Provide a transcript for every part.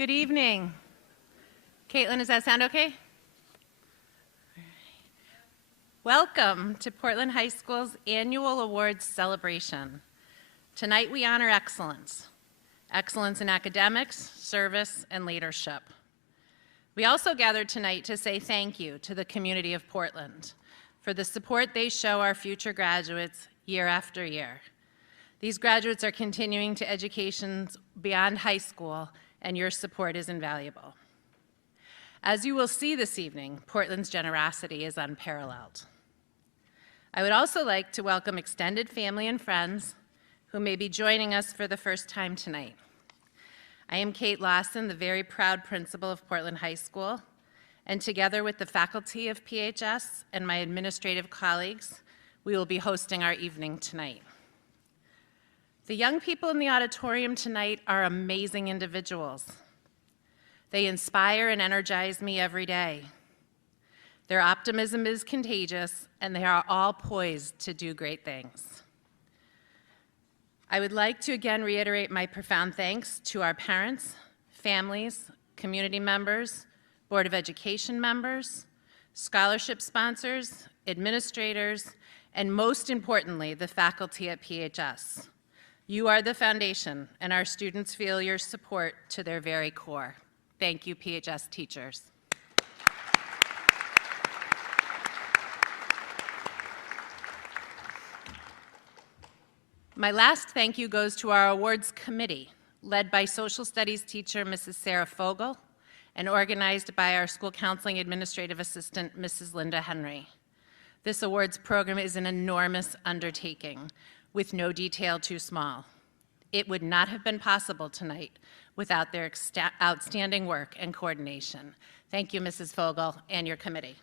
Good evening. Caitlin, does that sound okay? Welcome to Portland High School's annual awards celebration. Tonight we honor excellence. Excellence in academics, service, and leadership. We also gathered tonight to say thank you to the community of Portland for the support they show our future graduates year after year. These graduates are continuing to educations beyond high school, and your support is invaluable. As you will see this evening, Portland's generosity is unparalleled. I would also like to welcome extended family and friends who may be joining us for the first time tonight. I am Kate Lawson, the very proud principal of Portland High School, and together with the faculty of PHS and my administrative colleagues, we will be hosting our evening tonight. The young people in the auditorium tonight are amazing individuals. They inspire and energize me every day. Their optimism is contagious, and they are all poised to do great things. I would like to again reiterate my profound thanks to our parents, families, community members, Board of Education members, scholarship sponsors, administrators, and most importantly, the faculty at PHS. You are the foundation, and our students feel your support to their very core. Thank you, PHS teachers. My last thank you goes to our awards committee, led by social studies teacher Mrs. Sarah Fogel, and organized by our school counseling administrative assistant, Mrs. Linda Henry. This awards program is an enormous undertaking, with no detail too small. It would not have been possible tonight without their outstanding work and coordination. Thank you, Mrs. Fogel, and your committee.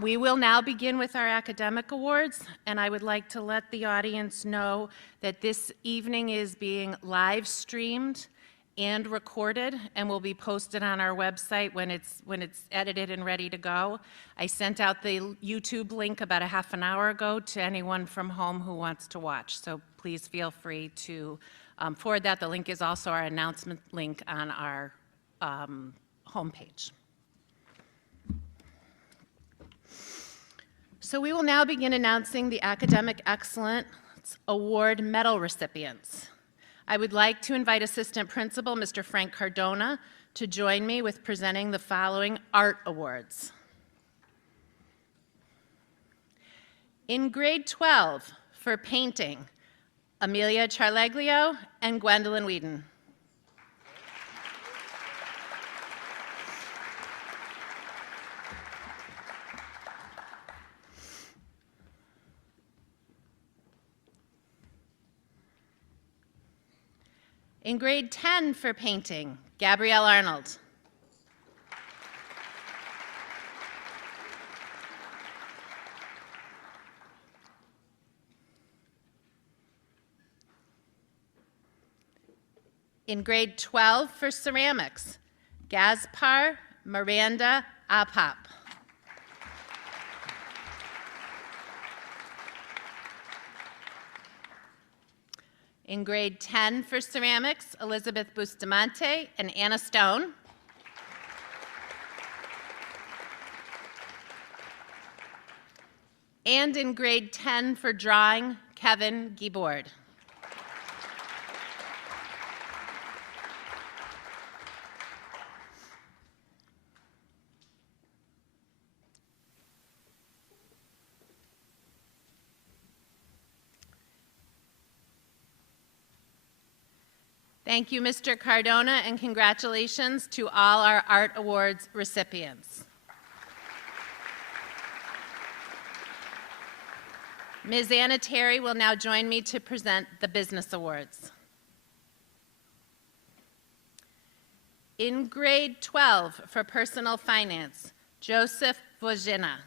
We will now begin with our academic awards, and I would like to let the audience know that this evening is being live streamed and recorded and will be posted on our website when it's edited and ready to go. I sent out the YouTube link about a half an hour ago to anyone from home who wants to watch, so please feel free to forward that. The link is also our announcement link on our homepage. So we will now begin announcing the Academic Excellence Award medal recipients. I would like to invite Assistant Principal Mr. Frank Cardona to join me with presenting the following art awards. In grade 12 for painting, Amelia Charleglio and Gwendolyn Whedon. In grade 10 for painting, Gabrielle Arnold. In grade 12 for ceramics, Gaspar Miranda Apap. In grade 10 for ceramics, Elizabeth Bustamante and Anna Stone. And in grade 10 for drawing, Kevin Giebord. Thank you, Mr. Cardona, and congratulations to all our Art Awards recipients. Ms. Anna Terry will now join me to present the Business Awards. In grade 12 for Personal Finance, Joseph Vojina.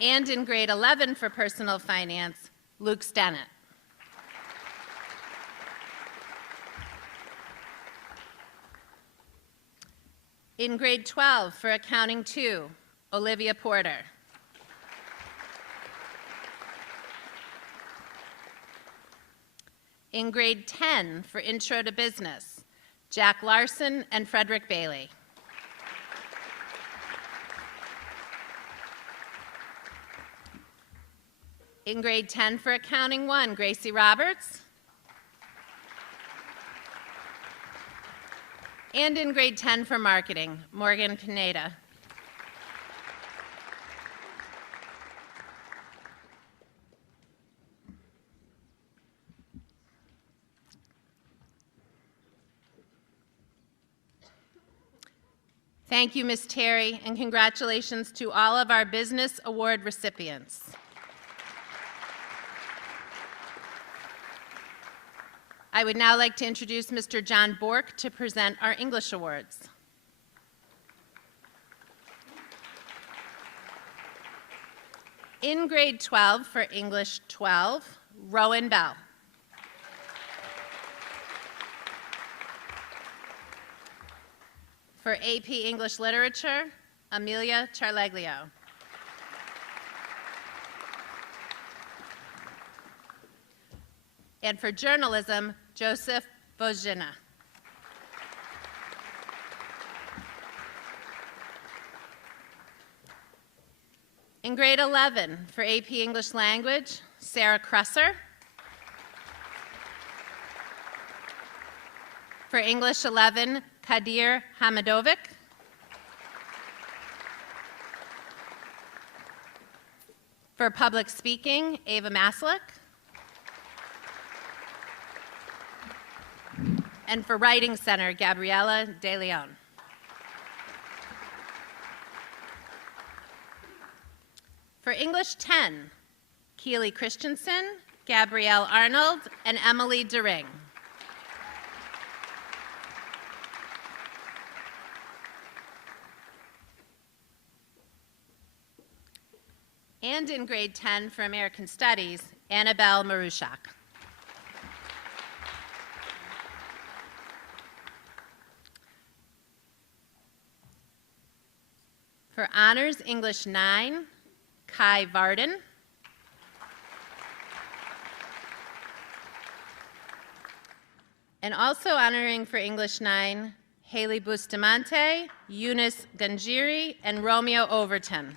And in grade 11 for Personal Finance, Luke Stennett. In grade 12 for Accounting 2, Olivia Porter. In grade 10 for Intro to Business, Jack Larson and Frederick Bailey. In grade 10 for Accounting 1, Gracie Roberts. And in grade 10 for Marketing, Morgan Pineda. Thank you, Ms. Terry, and congratulations to all of our Business Award recipients. I would now like to introduce Mr. John Bork to present our English Awards. In grade 12 for English 12, Rowan Bell. For AP English Literature, Amelia Charleglio. And for journalism, Joseph Bozina. In grade 11, for AP English Language, Sarah Kresser. For English 11, Kadir Hamadovic. For Public Speaking, Ava Maslick. And for Writing Center, Gabriella De Leon. For English 10, Keely Christensen, Gabrielle Arnold, and Emily DeRing. And in grade 10 for American Studies, Annabelle Marushak. For Honors English 9, Kai Varden. And also honoring for English 9, Haley Bustamante, Eunice Ganjiri, and Romeo Overton.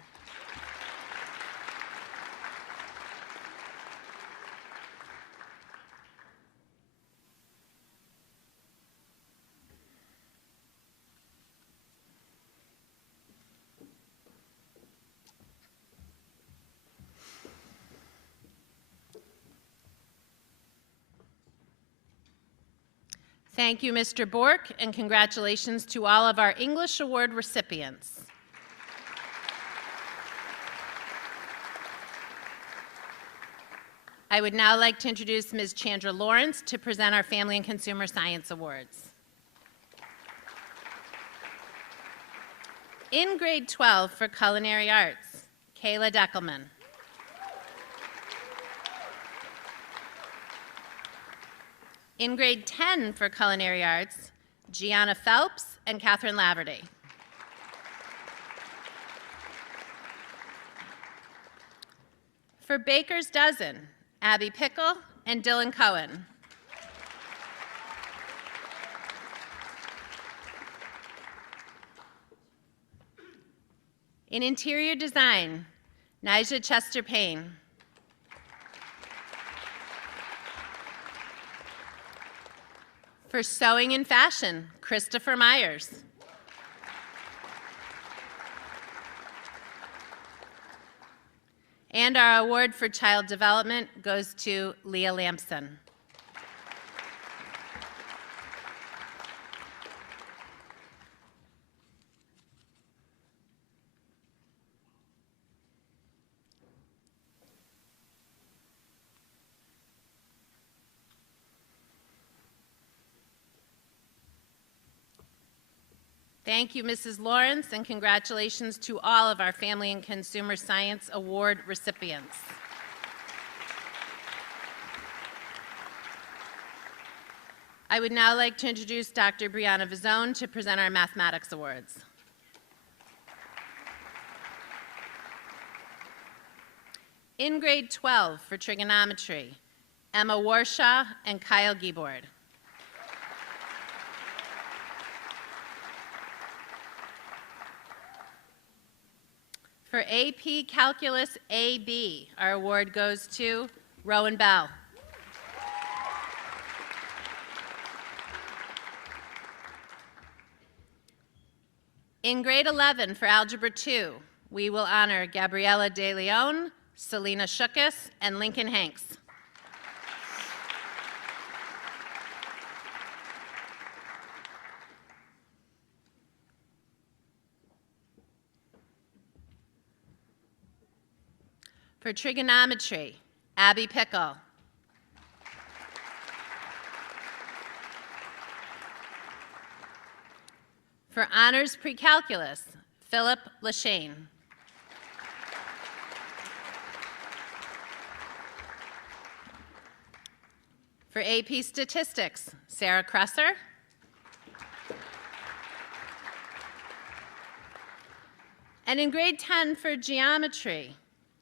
Thank you, Mr. Bork, and congratulations to all of our English Award recipients. I would now like to introduce Ms. Chandra Lawrence to present our Family and Consumer Science Awards. In grade 12 for Culinary Arts, Kayla Deckelman. In grade 10 for Culinary Arts, Gianna Phelps and Catherine Laverty. For Baker's Dozen, Abby Pickle and Dylan Cohen. In Interior Design, Nija Chester Payne. For Sewing and Fashion, Christopher Myers. And our award for Child Development goes to Leah Lampson. Thank you, Mrs. Lawrence, and congratulations to all of our Family and Consumer Science Award recipients. I would now like to introduce Dr. Brianna Vizone to present our Mathematics Awards. In grade 12 for trigonometry, Emma Warshaw and Kyle Giebord. For AP Calculus AB, our award goes to Rowan Bell. In grade 11 for Algebra 2, we will honor Gabriella De Leon, Selena Shukas, and Lincoln Hanks. For trigonometry, Abby Pickle. For honors pre-calculus, Philip Lashane. For AP statistics, Sarah Kresser. And in grade 10 for geometry,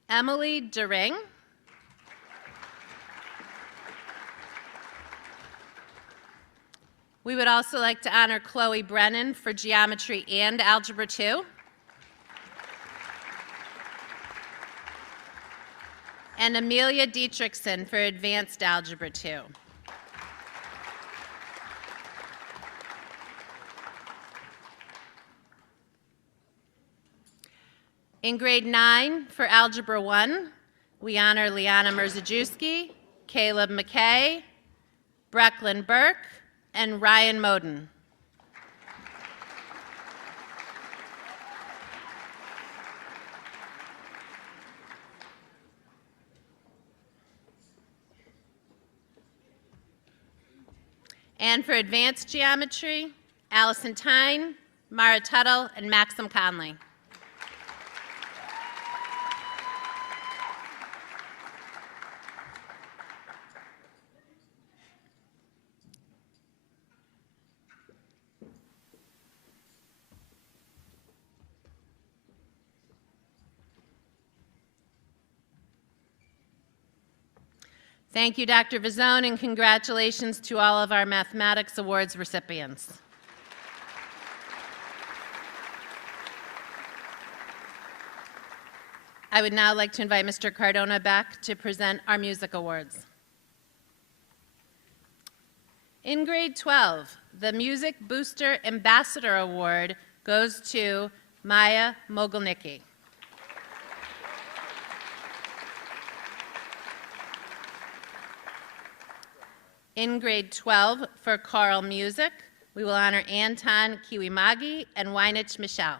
Emily Dering. We would also like to honor Chloe Brennan for geometry and algebra 2. And Amelia Dietrichson for advanced algebra 2. In grade 9 for algebra 1, we honor Liana Merzajewski, Caleb McKay, Brecklin Burke, and Ryan Moden. And for advanced geometry, Allison Tyne, Mara Tuttle, and Maxim Conley. Thank you, Dr. Vizone, and congratulations to all of our Mathematics Awards recipients. I would now like to invite Mr. Cardona back to present our music awards. In grade 12, the Music Booster Ambassador Award goes to Maya Mogilnicki. In grade 12, for choral music, we will honor Anton Kiwimagi and Weinich Michelle.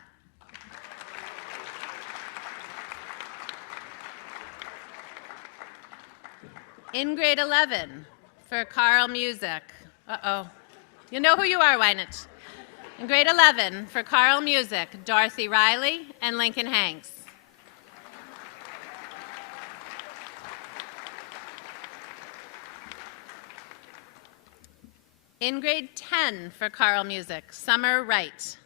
In grade 11, for choral music, you know who you are, Weinich. In grade 11, for choral music, Dorothy Riley and Lincoln Hanks. In grade 10 for choral music, Summer Wright.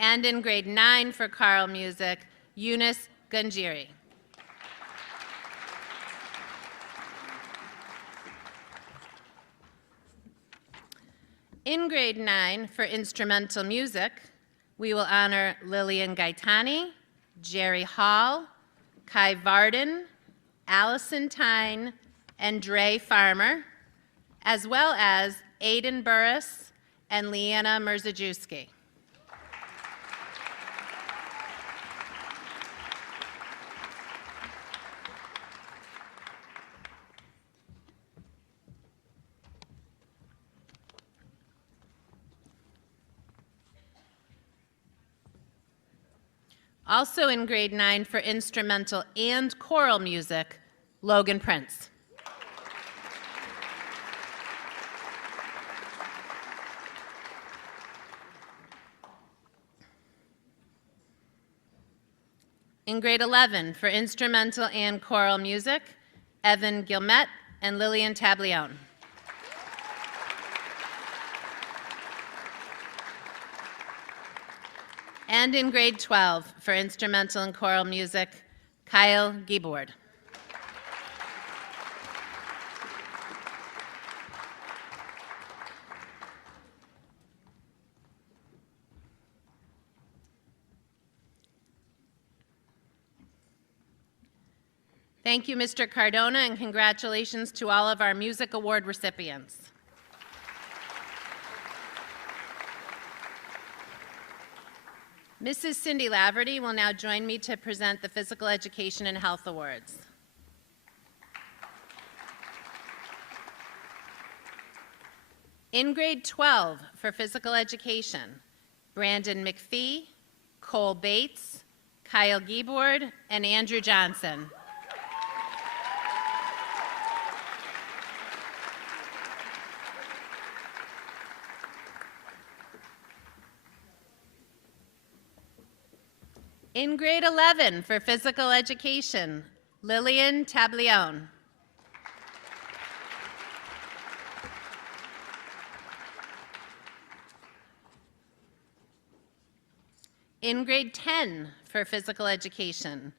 And in grade 9 for choral music, Eunice Gunjiri. In grade 9 for instrumental music, we will honor Lillian Gaetani, Jerry Hall, Kai Varden, Allison Tyne, and Dre Farmer, as well as Aiden Burris and Leanna Merzajewski. Also in grade 9 for instrumental and choral music, Logan Prince. In grade 11 for instrumental and choral music, Evan Gilmet and Lillian Tablione. And in grade 12 for instrumental and choral music, Kyle Giebord. Thank you, Mr. Cardona, and congratulations to all of our Music Award recipients. Mrs. Cindy Laverty will now join me to present the Physical Education and Health Awards. In grade 12 for physical education, Brandon McPhee, Cole Bates, Kyle Giebord, and Andrew Johnson. In grade 11 for physical education, Lillian Tablione. In grade 10 for physical education,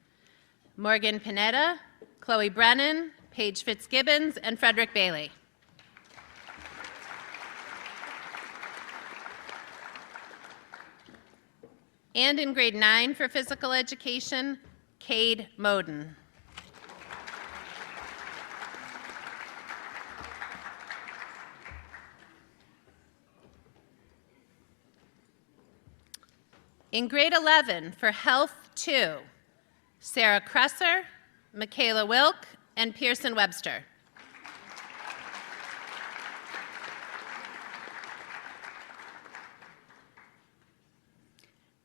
Morgan Pineda, Chloe Brennan, Paige Fitzgibbons, and Frederick Bailey. And in grade 9 for physical education, Cade Moden. In grade 11 for Health 2, Sarah Kresser, Michaela Wilk, and Pearson Webster.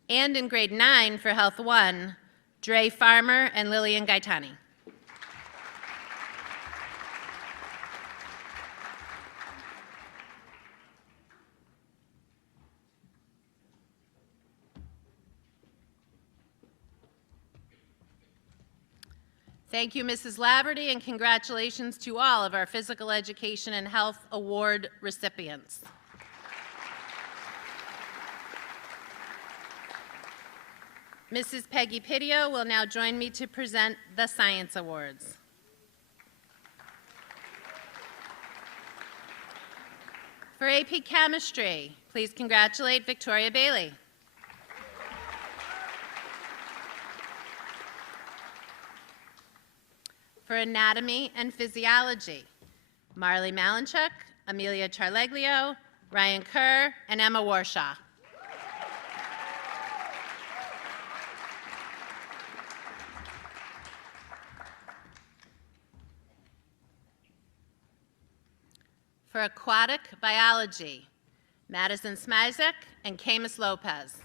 And in grade 9 for Health 1, Dre Farmer and Lillian Gaetani. Thank you, Mrs. Laverty, and congratulations to all of our Physical Education and Health Award recipients. Mrs. Peggy Pidio will now join me to present the Science Awards. For AP Chemistry, please congratulate Victoria Bailey. For Anatomy and Physiology, Marley Malinchuk, Amelia Charleglio, Ryan Kerr, and Emma Warshaw. For Aquatic Biology, Madison Smizek and Camus Lopez.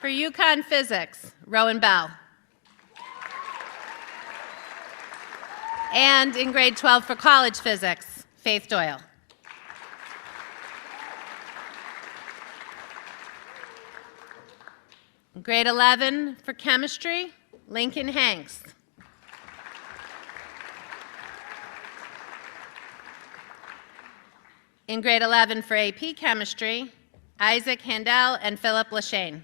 For Yukon Physics, Rowan Bell. And in grade 12 for College Physics, Faith Doyle. In grade 11 for Chemistry, Lincoln Hanks. In grade 11 for AP Chemistry, Isaac Handel and Philip Lashane.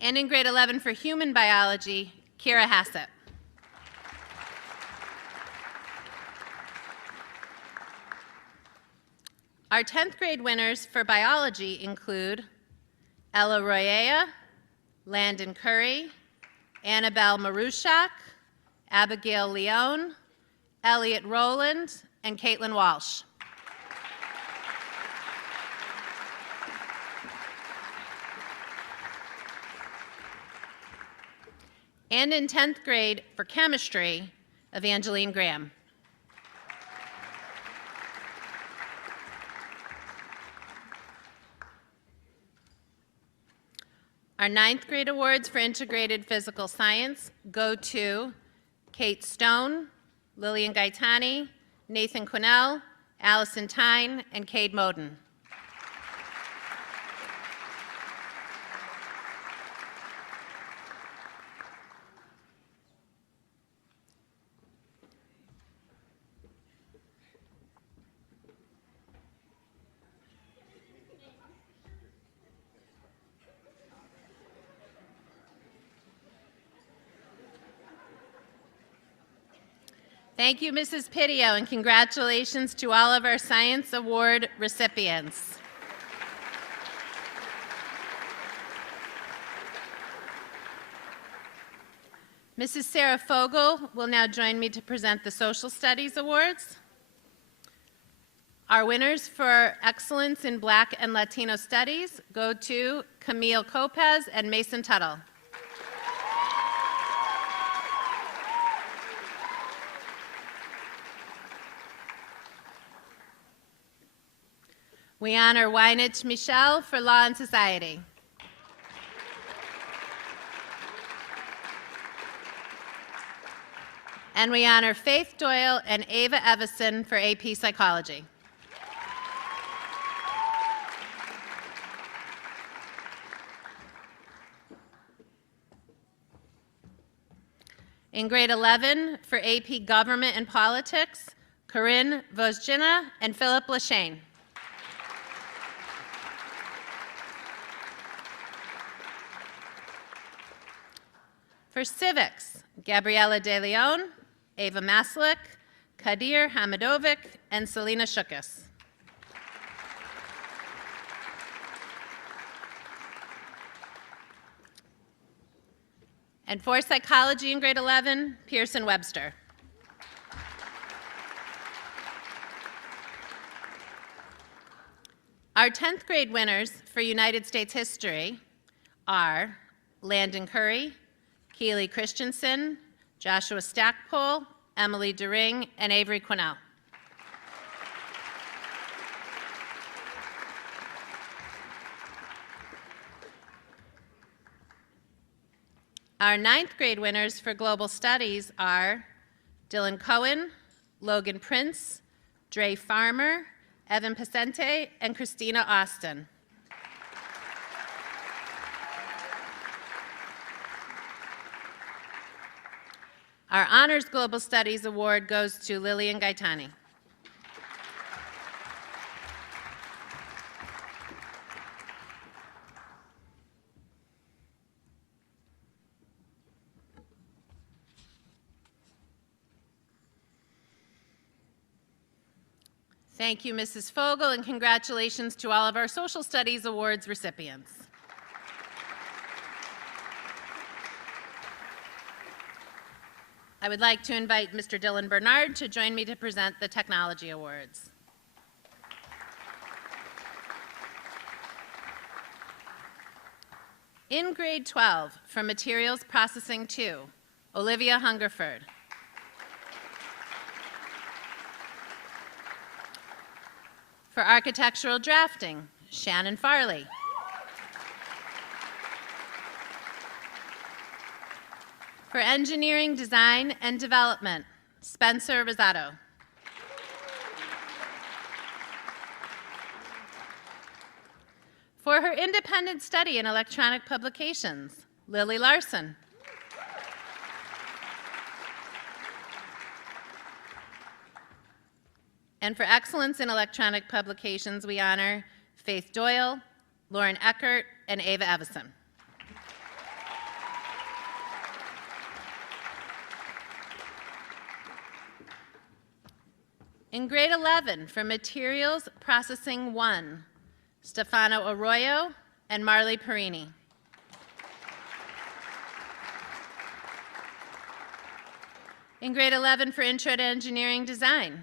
And in grade 11 for Human Biology, Kira Hassett. Our 10th grade winners for biology include Ella Royea, Landon Curry, Annabelle Marushak, Abigail Leone, Elliot Rowland, and Caitlin Walsh. And in 10th grade for chemistry, Evangeline Graham. Our 9th grade awards for integrated physical science go to Kate Stone, Lillian Gaetani, Nathan Quinnell, Allison Tyne, and Cade Moden. Thank you, Mrs. Pidio, and congratulations to all of our Science Award recipients. Mrs. Sarah Fogel will now join me to present the Social Studies Awards. Our winners for excellence in Black and Latino studies go to Camille Lopez and Mason Tuttle. We honor Wynich Michelle for Law and Society. And we honor Faith Doyle and Ava Evison for AP Psychology. In grade 11, for AP Government and Politics, Corinne Vozgina and Philip Lashane. For Civics, Gabriela De Leon, Ava Maslik, Kadir Hamidovic, and Selena Shukas. And for Psychology in grade 11, Pearson Webster. Our 10th grade winners for United States History are Landon Curry, Keely Christensen, Joshua Stackpole, Emily DeRing, and Avery Quinnell. Our 9th grade winners for Global Studies are Dylan Cohen, Logan Prince, Dre Farmer, Evan Pacente, and Christina Austin. Our Honors Global Studies Award goes to Lillian Gaetani. Thank you, Mrs. Fogel, and congratulations to all of our Social Studies Awards recipients. I would like to invite Mr. Dylan Bernard to join me to present the Technology Awards. In grade 12, for Materials Processing 2, Olivia Hungerford. For Architectural Drafting, Shannon Farley. For Engineering, Design, and Development, Spencer Rosado. For her independent study in electronic publications, Lily Larson. And for excellence in electronic publications, we honor Faith Doyle, Lauren Eckert, and Ava Evison. In grade 11, for Materials Processing 1, Stefano Arroyo and Marley Perini. In grade 11, for Intro to Engineering Design,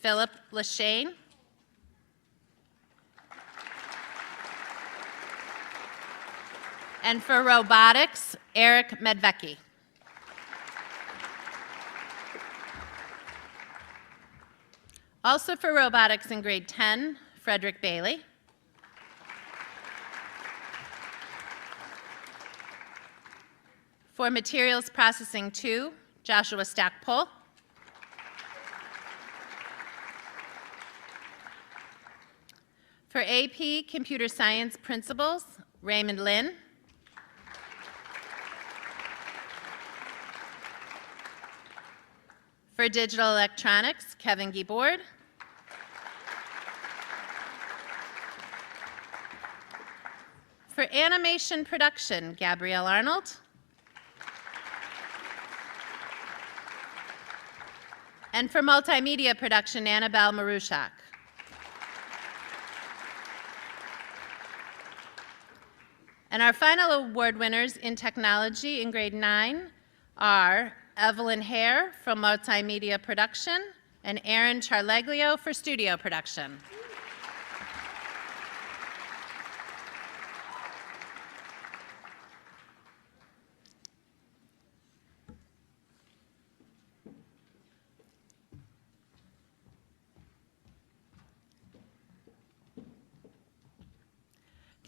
Philip Lashane. And for Robotics, Eric Medvecki. Also for Robotics in grade 10, Frederick Bailey. For Materials Processing 2, Joshua Stackpole. For AP Computer Science Principals, Raymond Lin. For Digital Electronics, Kevin Giebord. For Animation Production, Gabrielle Arnold. And for Multimedia Production, Annabelle Marushak. And our final award winners in technology in grade 9 are Evelyn Hare from Multimedia Production and Aaron Charleglio for Studio Production.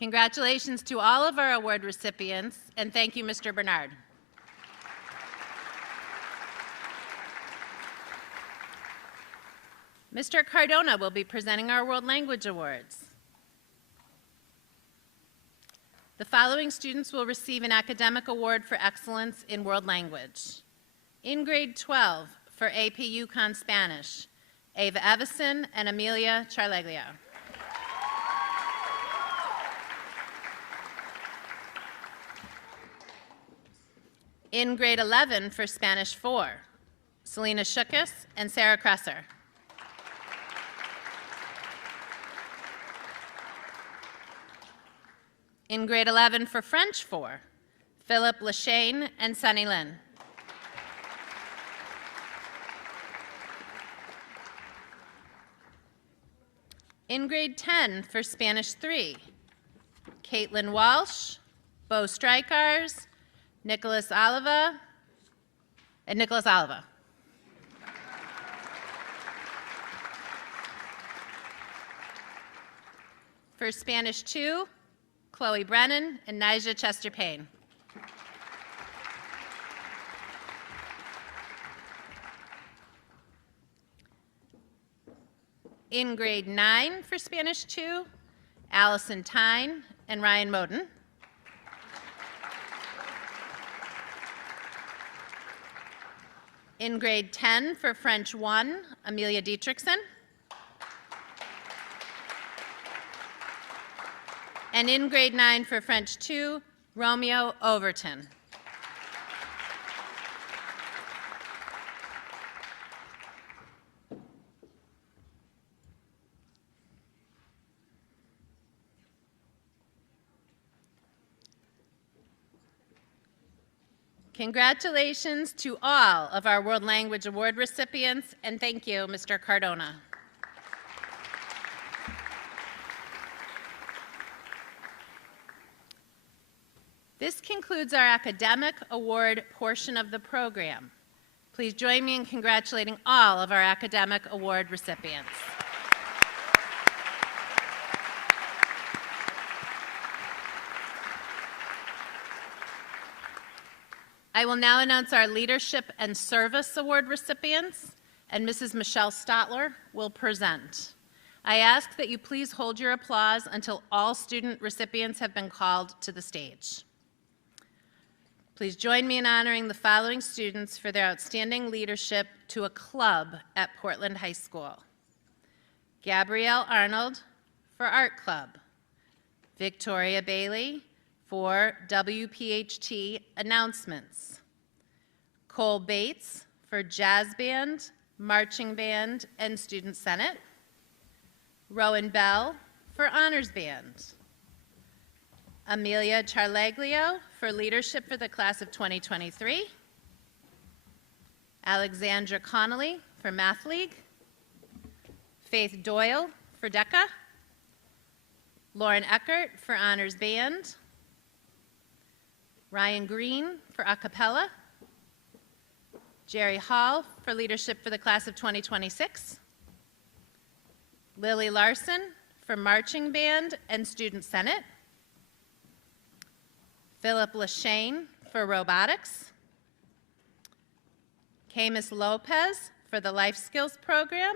Congratulations to all of our award recipients, and thank you, Mr. Bernard. Mr. Cardona will be presenting our World Language Awards. The following students will receive an academic award for excellence in world language. In grade 12, for AP Yukon Spanish, Ava Evison and Amelia Charleglio. In grade 11 for Spanish 4, Selena Shukas and Sarah Kresser. In grade 11 for French 4, Philip Lachane and Sunny Lin. In grade 10 for Spanish 3, Caitlin Walsh, Bo Strykars, Nicholas Oliva, and Nicholas Oliva. For Spanish 2, Chloe Brennan and Nija Chester-Payne. In grade 9 for Spanish 2, Allison Tyne and Ryan Moden. In grade 10 for French 1, Amelia Dietrichson. And in grade 9 for French 2, Romeo Overton. Congratulations to all of our World Language Award recipients, and thank you, Mr. Cardona. This concludes our academic award portion of the program. Please join me in congratulating all of our academic award recipients. I will now announce our Leadership and Service Award recipients, and Mrs. Michelle Stotler will present. I ask that you please hold your applause until all student recipients have been called to the stage. Please join me in honoring the following students for their outstanding leadership to a club at Portland High School. Gabrielle Arnold for Art Club. Victoria Bailey for WPHT Announcements. Cole Bates for Jazz Band, Marching Band, and Student Senate. Rowan Bell for Honors Band. Amelia Charleglio for Leadership for the Class of 2023. Alexandra Connolly for Math League. Faith Doyle for DECA. Lauren Eckert for Honors Band. Ryan Green for A Cappella. Jerry Hall for Leadership for the Class of 2026. Lily Larson for Marching Band and Student Senate. Philip Lachane for Robotics. Camus Lopez for the Life Skills Program.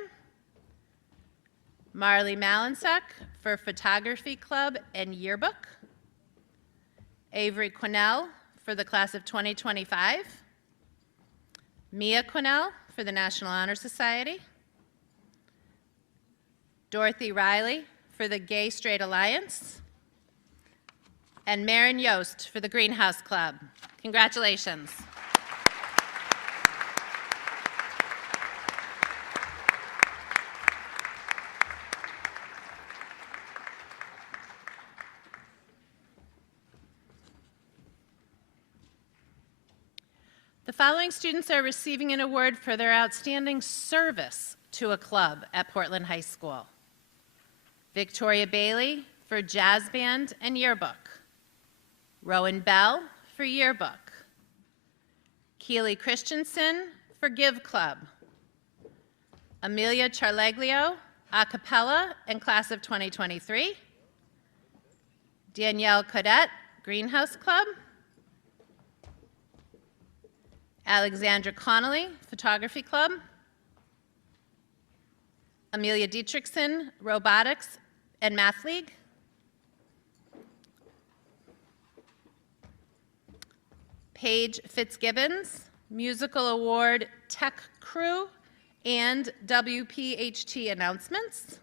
Marley Malinsak for Photography Club and Yearbook. Avery Quinnell for the class of 2025. Mia Quinnell for the National Honor Society. Dorothy Riley for the Gay Straight Alliance. And Maren Yost for the Greenhouse Club. Congratulations. The following students are receiving an award for their outstanding service to a club at Portland High School. Victoria Bailey for Jazz Band and Yearbook. Rowan Bell for Yearbook. Keely Christensen for Give Club. Amelia Charleglio, a cappella and class of 2023. Danielle Caudette, Greenhouse Club. Alexandra Connolly, Photography Club. Amelia Dietrichson, Robotics and Math League. Paige Fitzgibbons, Musical Award Tech Crew and WPHT announcements.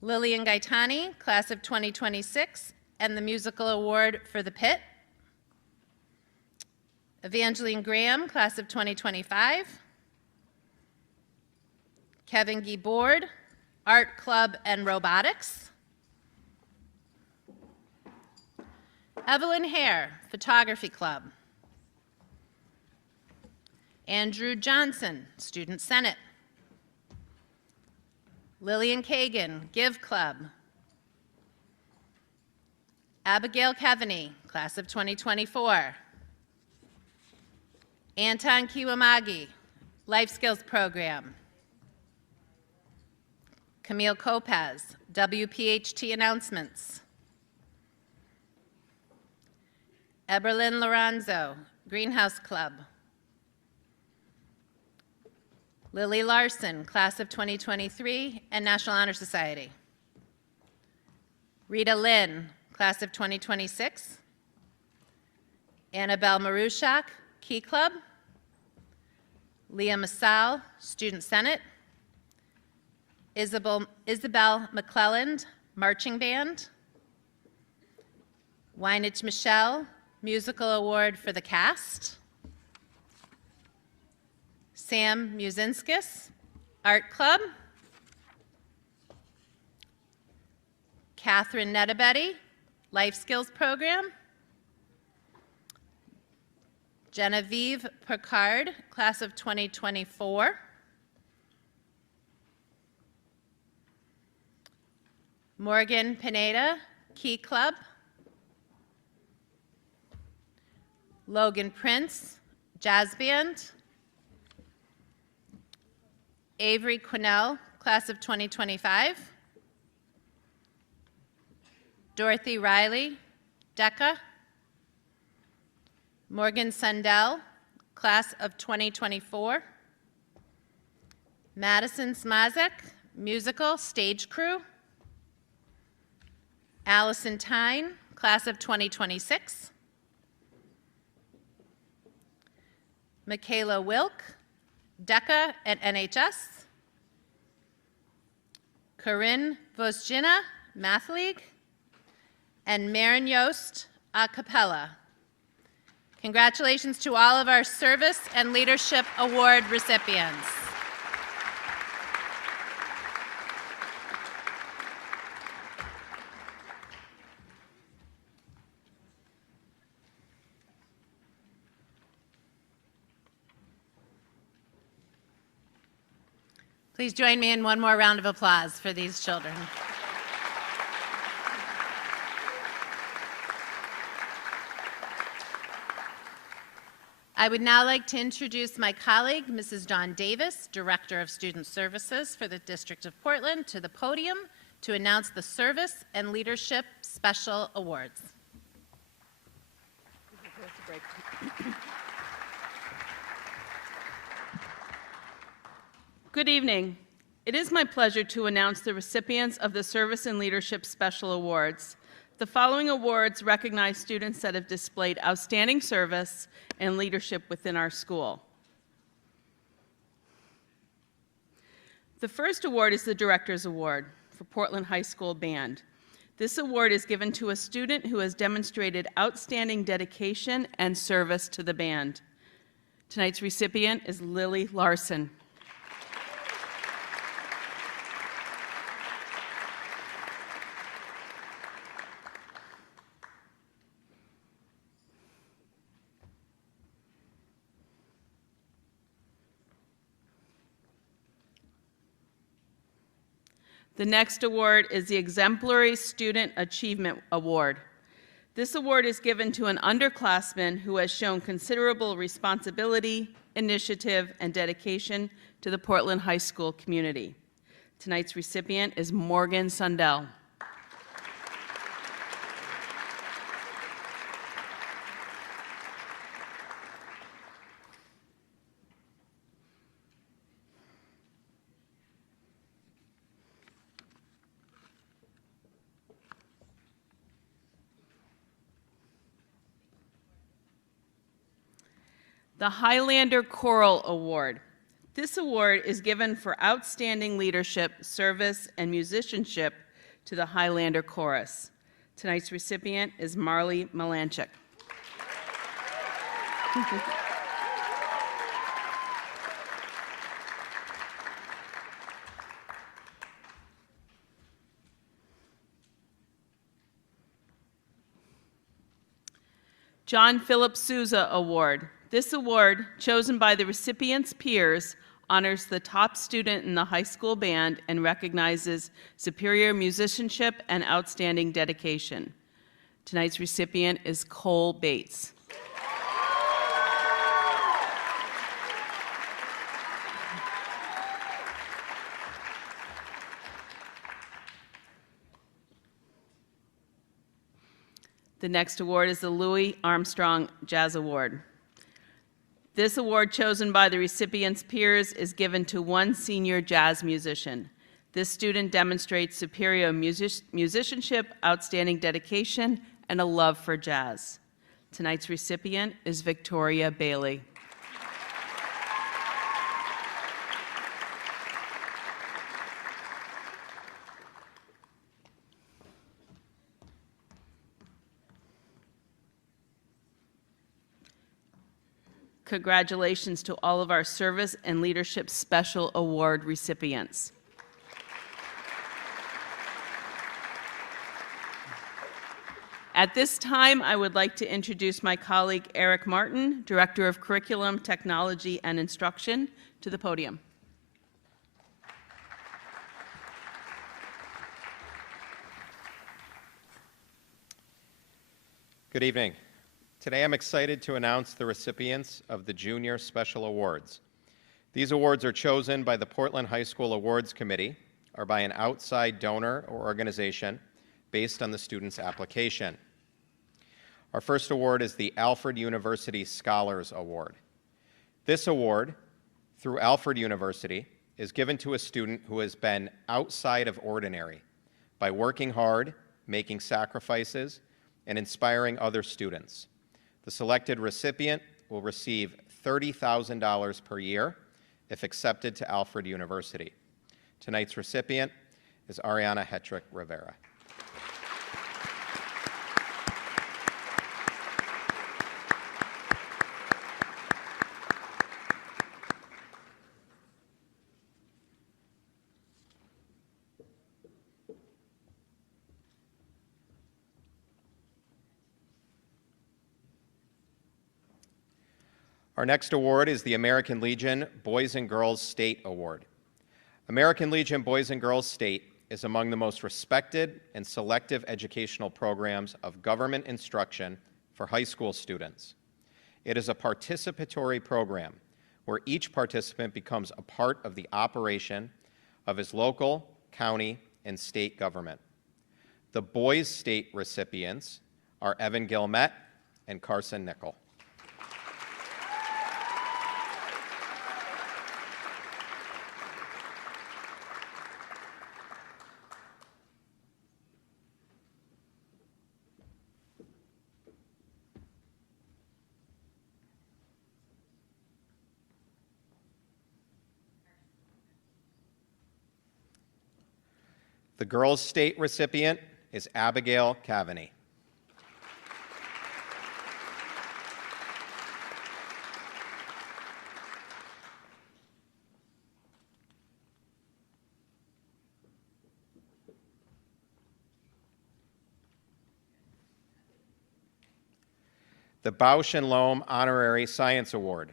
Lillian Gaetani, class of 2026, and the Musical Award for the Pit. Evangeline Graham, class of 2025. Kevin Guibord, Art Club and Robotics. Evelyn Hare, Photography Club. Andrew Johnson, Student Senate. Lillian Kagan, Give Club. Abigail Kevany, class of 2024. Anton Kiwamagi, Life Skills Program. Camille Kopaz, WPHT announcements. Eberlyn Lorenzo, Greenhouse Club. Lily Larson, class of 2023 and National Honor Society. Rita Lynn, class of 2026. Annabelle Marushak, Key Club. Leah Massal, Student Senate. Isabel McClelland, Marching Band. Wynage Michelle, Musical Award for the Cast. Sam Musinskis, Art Club. Catherine Netabetty, Life Skills Program. Genevieve Picard, class of 2024. Morgan Pineda, Key Club. Logan Prince, Jazz Band. Avery Quinnell, class of 2025. Dorothy Riley, DECA. Morgan Sundell, class of 2024. Madison Smazek, Musical Stage Crew. Allison Tyne, class of 2026. Michaela Wilk, DECA and NHS. Corinne Vosgina, Math League. And Maren Yost, a cappella. Congratulations to all of our Service and Leadership Award recipients. Please join me in one more round of applause for these children. I would now like to introduce my colleague, Mrs. Dawn Davis, Director of Student Services for the District of Portland, to the podium to announce the Service and Leadership Special Awards. Good evening. It is my pleasure to announce the recipients of the Service and Leadership Special Awards. The following awards recognize students that have displayed outstanding service and leadership within our school. The first award is the Director's Award for Portland High School Band. This award is given to a student who has demonstrated outstanding dedication and service to the band. Tonight's recipient is Lily Larson. The next award is the Exemplary Student Achievement Award. This award is given to an underclassman who has shown considerable responsibility, initiative, and dedication to the Portland High School community. Tonight's recipient is Morgan Sundell. The Highlander Choral Award. This award is given for outstanding leadership, service, and musicianship to the Highlander Chorus. Tonight's recipient is Marley Malanchik. John Philip Souza Award. This award, chosen by the recipient's peers, honors the top student in the high school band and recognizes superior musicianship and outstanding dedication. Tonight's recipient is Cole Bates. The next award is the Louis Armstrong Jazz Award. This award, chosen by the recipient's peers, is given to one senior jazz musician. This student demonstrates superior musicianship, outstanding dedication, and a love for jazz. Tonight's recipient is Victoria Bailey. Congratulations to all of our Service and Leadership Special Award recipients. At this time, I would like to introduce my colleague Eric Martin, Director of Curriculum, Technology, and Instruction, to the podium. Good evening. Today I'm excited to announce the recipients of the Junior Special Awards. These awards are chosen by the Portland High School Awards Committee or by an outside donor or organization based on the student's application. Our first award is the Alfred University Scholars Award. This award, through Alfred University, is given to a student who has been outside of ordinary by working hard, making sacrifices, and inspiring other students. The selected recipient will receive $30,000 per year if accepted to Alfred University. Tonight's recipient is Ariana Hetrick Rivera. Our next award is the American Legion Boys and Girls State Award. American Legion Boys and Girls State is among the most respected and selective educational programs of government instruction for high school students. It is a participatory program where each participant becomes a part of the operation of his local, county, and state government. The Boys State recipients are Evan Gilmet and Carson Nickel. The girls' state recipient is Abigail Cavaney. The Bausch and Lomb Honorary Science Award.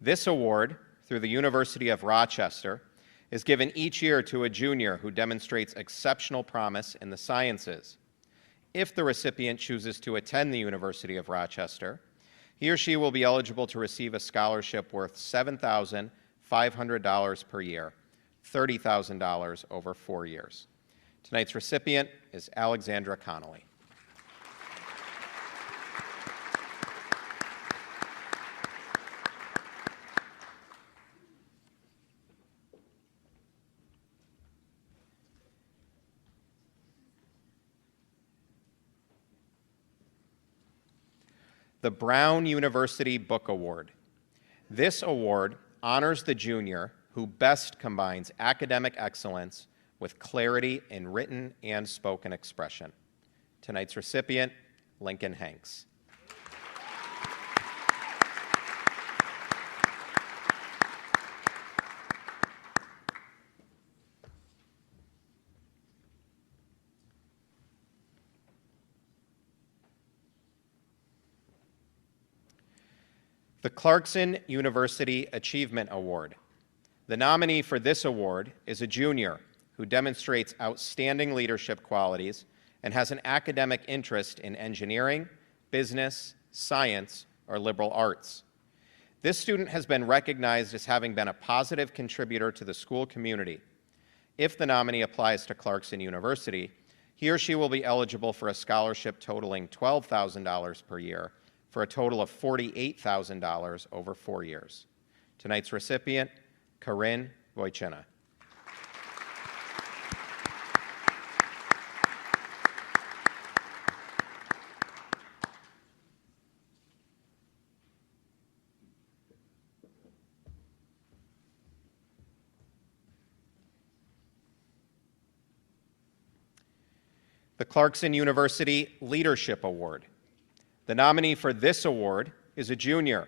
This award, through the University of Rochester, is given each year to a junior who demonstrates exceptional promise in the sciences. If the recipient chooses to attend the University of Rochester, he or she will be eligible to receive a scholarship worth $7,500 per year, $30,000 over 4 years. Tonight's recipient is Alexandra Connolly. The Brown University Book Award. This award honors the junior who best combines academic excellence with clarity in written and spoken expression. Tonight's recipient, Lincoln Hanks. The Clarkson University Achievement Award. The nominee for this award is a junior who demonstrates outstanding leadership qualities and has an academic interest in engineering, business, science, or liberal arts. This student has been recognized as having been a positive contributor to the school community. If the nominee applies to Clarkson University, he or she will be eligible for a scholarship totaling $12,000 per year, for a total of $48,000 over 4 years. Tonight's recipient, Corinne Wojcina. The Clarkson University Leadership Award. The nominee for this award is a junior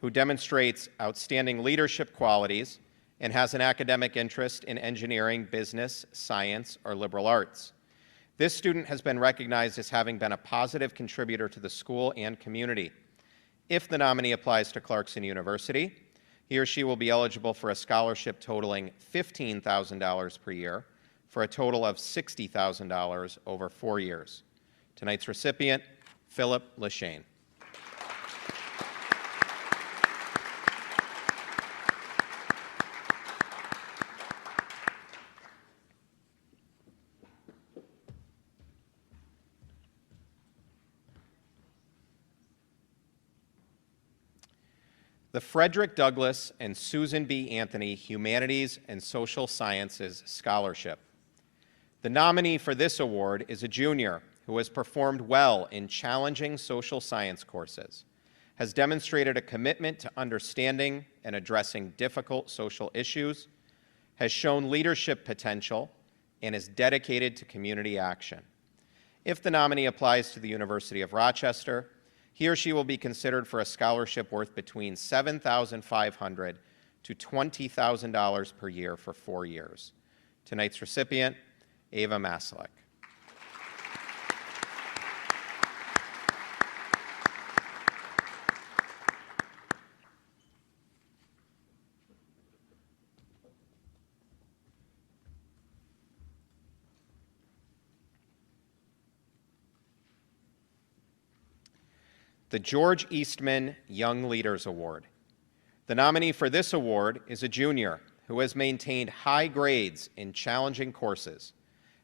who demonstrates outstanding leadership qualities and has an academic interest in engineering, business, science, or liberal arts. This student has been recognized as having been a positive contributor to the school and community. If the nominee applies to Clarkson University, he or she will be eligible for a scholarship totaling $15,000 per year, for a total of $60,000 over 4 years. Tonight's recipient, Philip Leshane. The Frederick Douglass and Susan B. Anthony Humanities and Social Sciences Scholarship. The nominee for this award is a junior who has performed well in challenging social science courses, has demonstrated a commitment to understanding and addressing difficult social issues, has shown leadership potential, and is dedicated to community action. If the nominee applies to the University of Rochester, he or she will be considered for a scholarship worth between $7,500 to $20,000 per year for 4 years. Tonight's recipient, Ava Maslek. The George Eastman Young Leaders Award. The nominee for this award is a junior who has maintained high grades in challenging courses,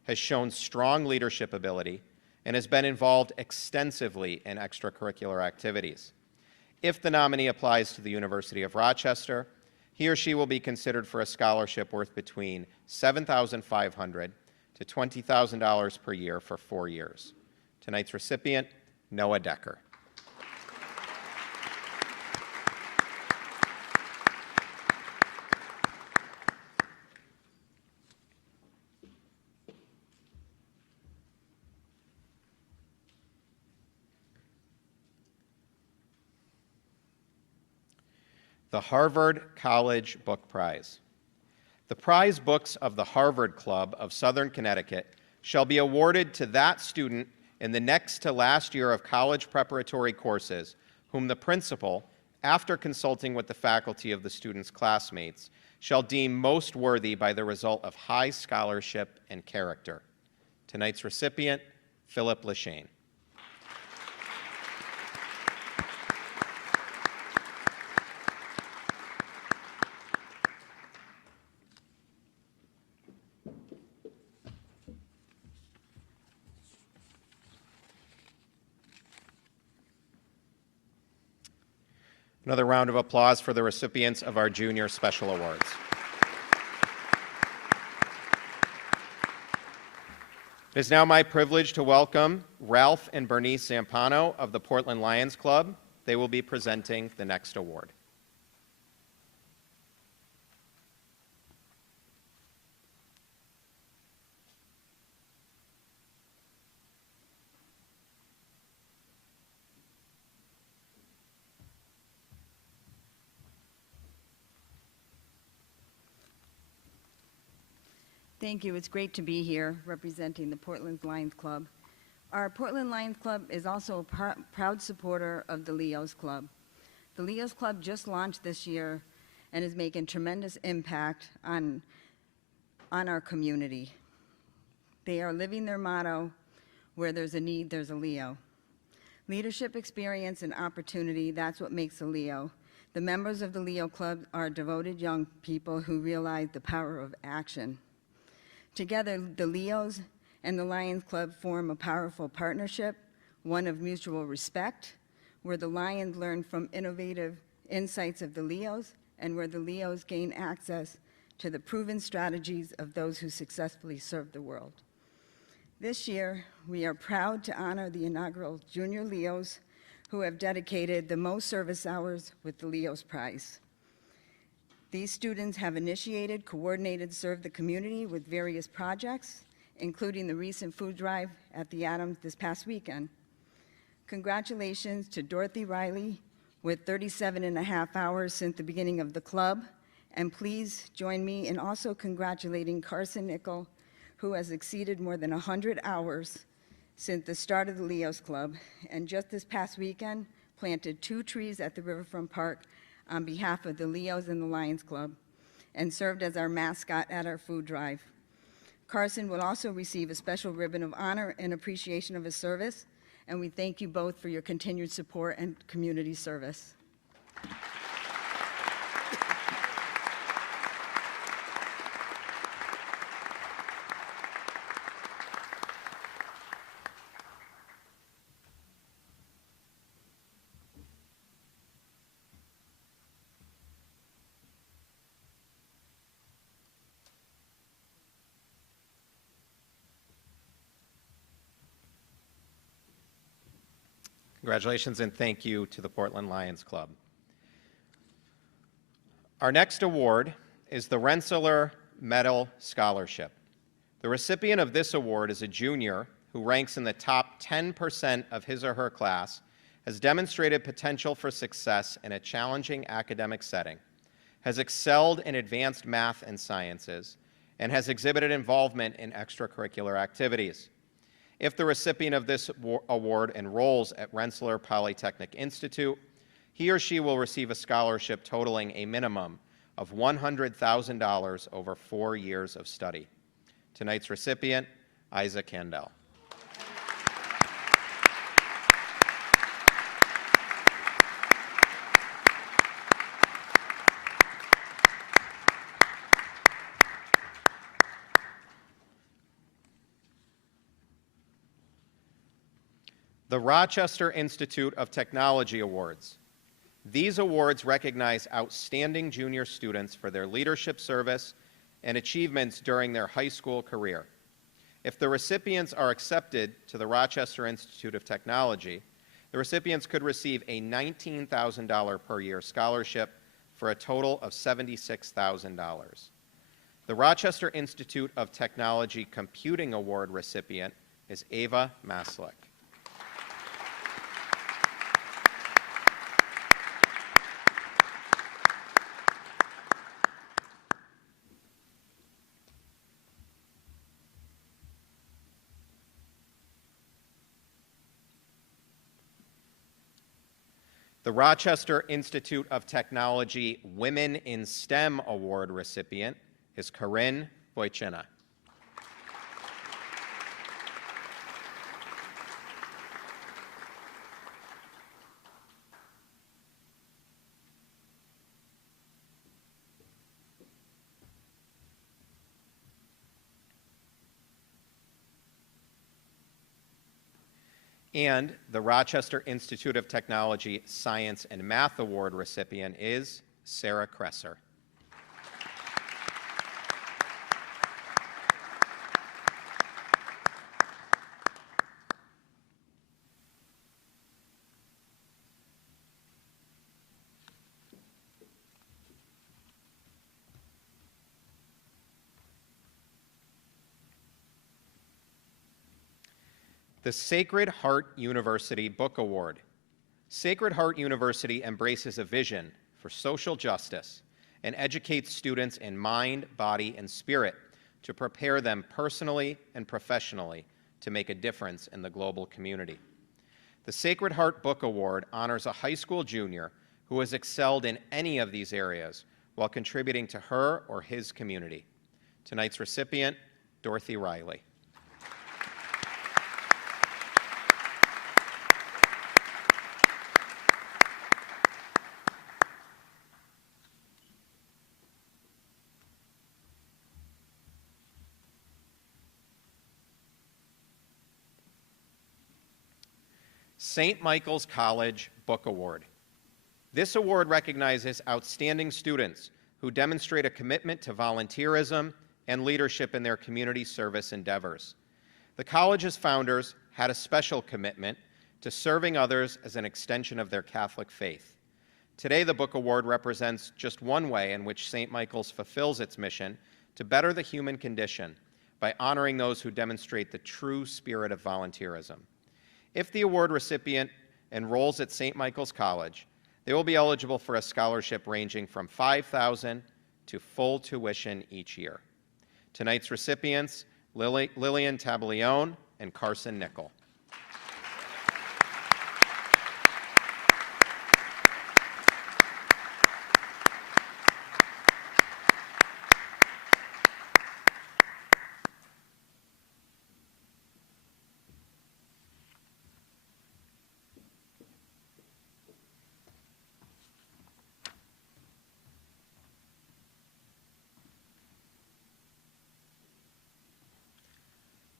has shown strong leadership ability, and has been involved extensively in extracurricular activities. If the nominee applies to the University of Rochester, he or she will be considered for a scholarship worth between $7,500 to $20,000 per year for 4 years. Tonight's recipient, Noah Decker. the Harvard College Book Prize. The prize books of the Harvard Club of Southern Connecticut shall be awarded to that student in the next to last year of college preparatory courses whom the principal, after consulting with the faculty of the student's classmates, shall deem most worthy by the result of high scholarship and character. Tonight's recipient, Philip Leshane. Another round of applause for the recipients of our Junior Special Awards. It is now my privilege to welcome Ralph and Bernice Zampano of the Portland Lions Club. They will be presenting the next award. Thank you. It's great to be here representing the Portland Lions Club. Our Portland Lions Club is also a proud supporter of the Leos Club. The Leos Club just launched this year and is making tremendous impact on our community. They are living their motto, where there's a need, there's a Leo. Leadership, experience, and opportunity, that's what makes a Leo. The members of the Leo Club are devoted young people who realize the power of action. Together, the Leos and the Lions Club form a powerful partnership, one of mutual respect, where the Lions learn from innovative insights of the Leos and where the Leos gain access to the proven strategies of those who successfully serve the world. This year, we are proud to honor the inaugural Junior Leos who have dedicated the most service hours with the Leos Prize. These students have initiated, coordinated, served the community with various projects, including the recent food drive at the Adams this past weekend. Congratulations to Dorothy Riley with 37.5 hours since the beginning of the club, and please join me in also congratulating Carson Nickel, who has exceeded more than 100 hours since the start of the Leos Club, and just this past weekend planted 2 trees at the Riverfront Park on behalf of the Leos and the Lions Club, and served as our mascot at our food drive. Carson will also receive a special ribbon of honor in appreciation of his service, and we thank you both for your continued support and community service. Congratulations and thank you to the Portland Lions Club. Our next award is the Rensselaer Medal Scholarship. The recipient of this award is a junior who ranks in the top 10% of his or her class, has demonstrated potential for success in a challenging academic setting, has excelled in advanced math and sciences, and has exhibited involvement in extracurricular activities. If the recipient of this award enrolls at Rensselaer Polytechnic Institute, he or she will receive a scholarship totaling a minimum of $100,000 over 4 years of study. Tonight's recipient, Isaac Handel. The Rochester Institute of Technology Awards. These awards recognize outstanding junior students for their leadership service and achievements during their high school career. If the recipients are accepted to the Rochester Institute of Technology, the recipients could receive a $19,000 per year scholarship for a total of $76,000. The Rochester Institute of Technology Computing Award recipient is Ava Maslick. The Rochester Institute of Technology Women in STEM Award recipient is Corinne Wojcina. And the Rochester Institute of Technology Science and Math Award recipient is Sarah Kresser. The Sacred Heart University Book Award. Sacred Heart University embraces a vision for social justice and educates students in mind, body, and spirit to prepare them personally and professionally to make a difference in the global community. The Sacred Heart Book Award honors a high school junior who has excelled in any of these areas while contributing to her or his community. Tonight's recipient, Dorothy Riley. St. Michael's College Book Award. This award recognizes outstanding students who demonstrate a commitment to volunteerism and leadership in their community service endeavors. The college's founders had a special commitment to serving others as an extension of their Catholic faith. Today, the Book Award represents just one way in which St. Michael's fulfills its mission to better the human condition by honoring those who demonstrate the true spirit of volunteerism. If the award recipient enrolls at St. Michael's College, they will be eligible for a scholarship ranging from $5,000 to full tuition each year. Tonight's recipients, Lillian Tablione and Carson Nickel.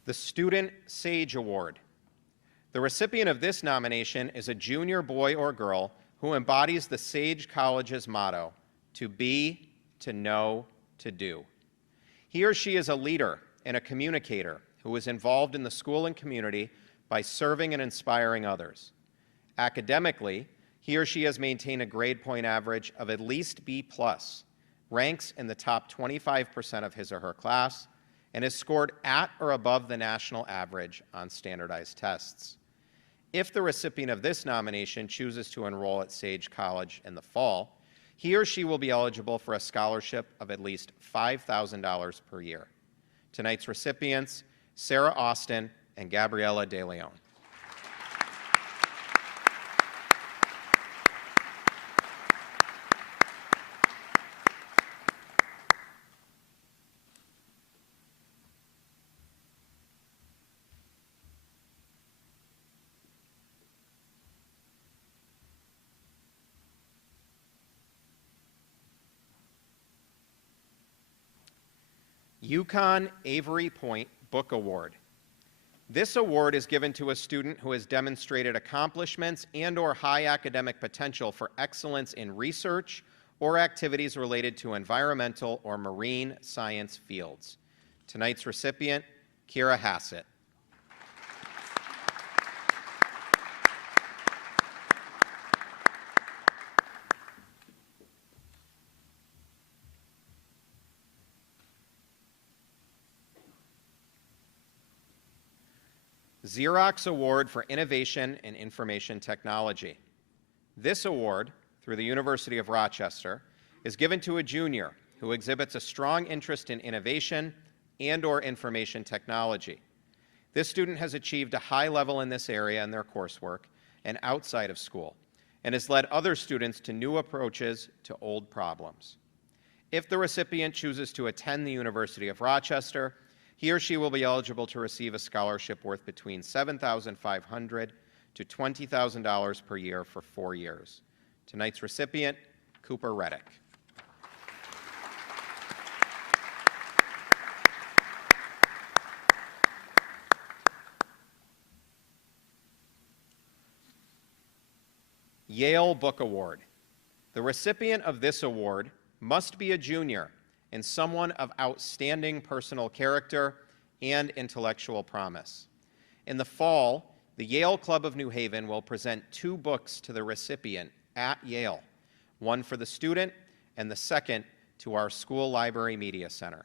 The Student Sage Award. The recipient of this nomination is a junior boy or girl who embodies the Sage College's motto, to be, to know, to do. He or she is a leader and a communicator who is involved in the school and community by serving and inspiring others. Academically, he or she has maintained a grade point average of at least B+, ranks in the top 25% of his or her class, and is scored at or above the national average on standardized tests. If the recipient of this nomination chooses to enroll at Sage College in the fall, he or she will be eligible for a scholarship of at least $5,000 per year. Tonight's recipients, Sarah Austin and Gabriella De Leon. Yukon Avery Point Book Award. This award is given to a student who has demonstrated accomplishments and/or high academic potential for excellence in research or activities related to environmental or marine science fields. Tonight's recipient, Kira Hassett. Xerox Award for Innovation in Information Technology. This award, through the University of Rochester, is given to a junior who exhibits a strong interest in innovation and/or information technology. This student has achieved a high level in this area in their coursework and outside of school, and has led other students to new approaches to old problems. If the recipient chooses to attend the University of Rochester, he or she will be eligible to receive a scholarship worth between $7,500 to $20,000 per year for 4 years. Tonight's recipient, Cooper Reddick. Yale Book Award. The recipient of this award must be a junior and someone of outstanding personal character and intellectual promise. In the fall, the Yale Club of New Haven will present 2 books to the recipient at Yale, one for the student and the second to our school library media center.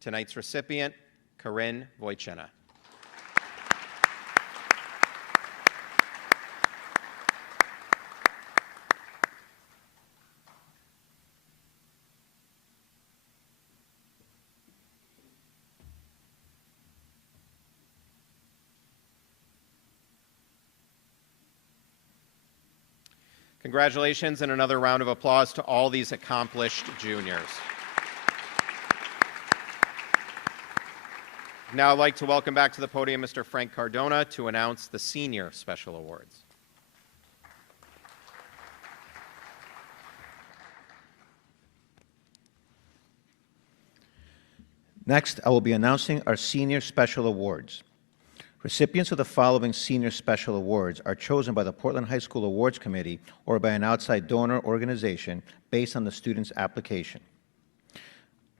Tonight's recipient, Corinne Wojcina. Congratulations and another round of applause to all these accomplished juniors. Now I'd like to welcome back to the podium Mr. Frank Cardona to announce the Senior Special Awards. Next, I will be announcing our Senior Special Awards. Recipients of the following Senior Special Awards are chosen by the Portland High School Awards Committee or by an outside donor organization based on the student's application.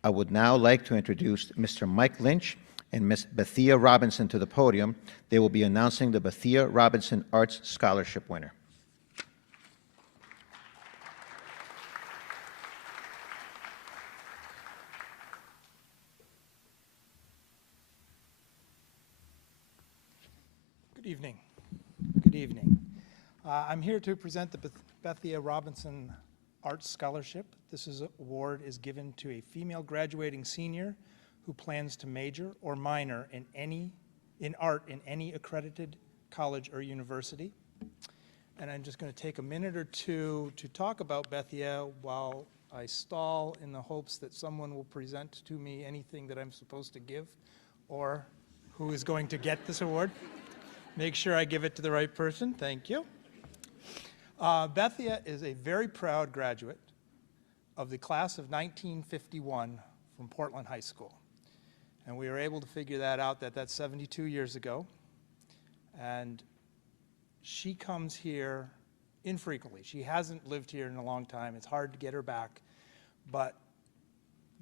I would now like to introduce Mr. Mike Lynch and Ms. Bethia Robinson to the podium. They will be announcing the Bethia Robinson Arts Scholarship winner. Good evening. Good evening. I'm here to present the Bethia Robinson Arts Scholarship. This award is given to a female graduating senior who plans to major or minor in art in any accredited college or university. And I'm just going to take a minute or two to talk about Bethia while I stall in the hopes that someone will present to me anything that I'm supposed to give or who is going to get this award. Make sure I give it to the right person. Thank you. Bethia is a very proud graduate of the class of 1951 from Portland High School. And we were able to figure that out, that's 72 years ago. And she comes here infrequently. She hasn't lived here in a long time. It's hard to get her back. But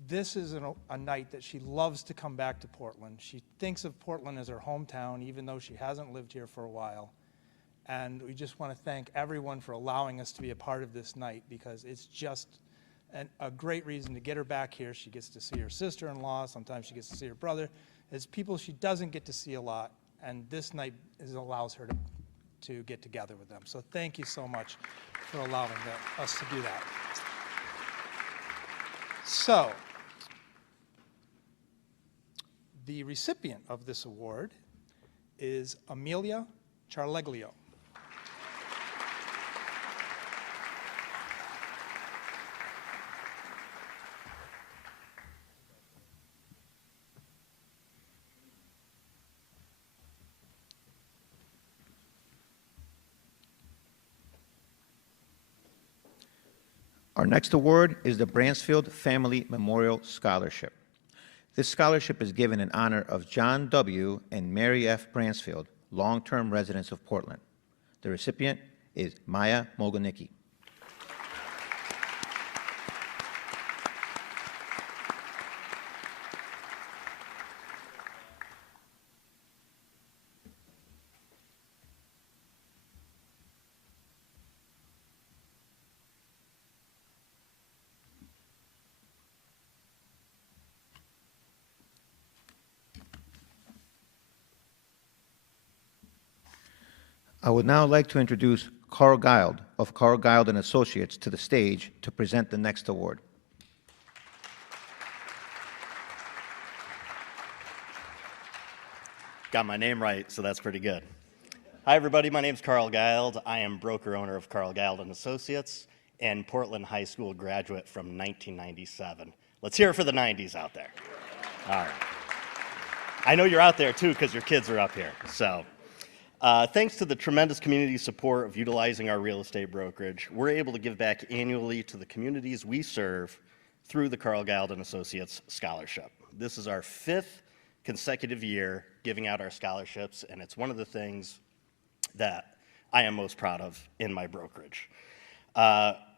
this is a night that she loves to come back to Portland. She thinks of Portland as her hometown, even though she hasn't lived here for a while. And we just want to thank everyone for allowing us to be a part of this night, because it's just a great reason to get her back here. She gets to see her sister-in-law. Sometimes she gets to see her brother. It's people she doesn't get to see a lot, and this night allows her to get together with them. So thank you so much for allowing us to do that. So, the recipient of this award is Amelia Charleglio. Our next award is the Bransfield Family Memorial Scholarship. This scholarship is given in honor of John W. and Mary F. Bransfield, long-term residents of Portland. The recipient is Maya Mogonicki. I would now like to introduce Carl Gild of Carl Gild and Associates to the stage to present the next award. Got my name right, so that's pretty good. Hi, everybody. My name's Carl Gild. I am broker owner of Carl Gild and Associates and Portland High School graduate from 1997. Let's hear it for the 90s out there. All right. I know you're out there too because your kids are up here. So thanks to the tremendous community support of utilizing our real estate brokerage, we're able to give back annually to the communities we serve through the Carl Gild and Associates Scholarship. This is our 5th consecutive year giving out our scholarships, and it's one of the things that I am most proud of in my brokerage.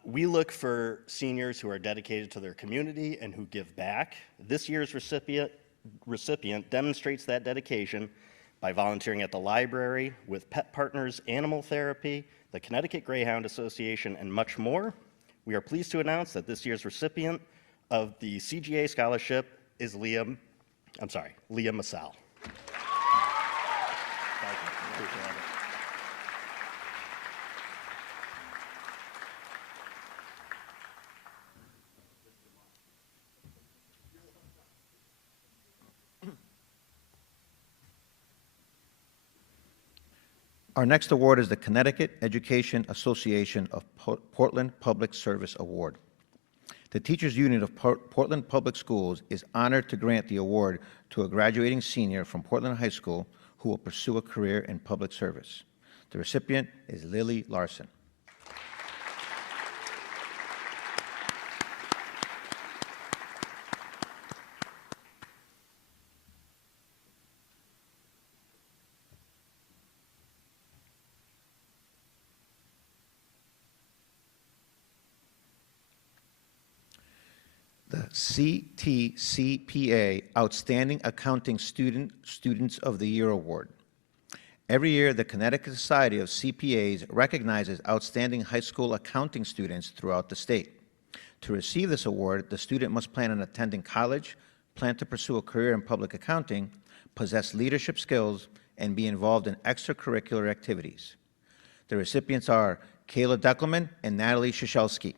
We look for seniors who are dedicated to their community and who give back. This year's recipient demonstrates that dedication by volunteering at the library with Pet Partners Animal Therapy, the Connecticut Greyhound Association, and much more. We are pleased to announce that this year's recipient of the CGA scholarship is Leah Massal. Thank you. Appreciate it. Our next award is the Connecticut Education Association of Portland Public Service Award. The Teachers Union of Portland Public Schools is honored to grant the award to a graduating senior from Portland High School who will pursue a career in public service. The recipient is Lily Larson. The CTCPA Outstanding Accounting Students of the Year Award. Every year, the Connecticut Society of CPAs recognizes outstanding high school accounting students throughout the state. To receive this award, the student must plan on attending college, plan to pursue a career in public accounting, possess leadership skills, and be involved in extracurricular activities. The recipients are Kayla Deckelman and Natalie Shashelski.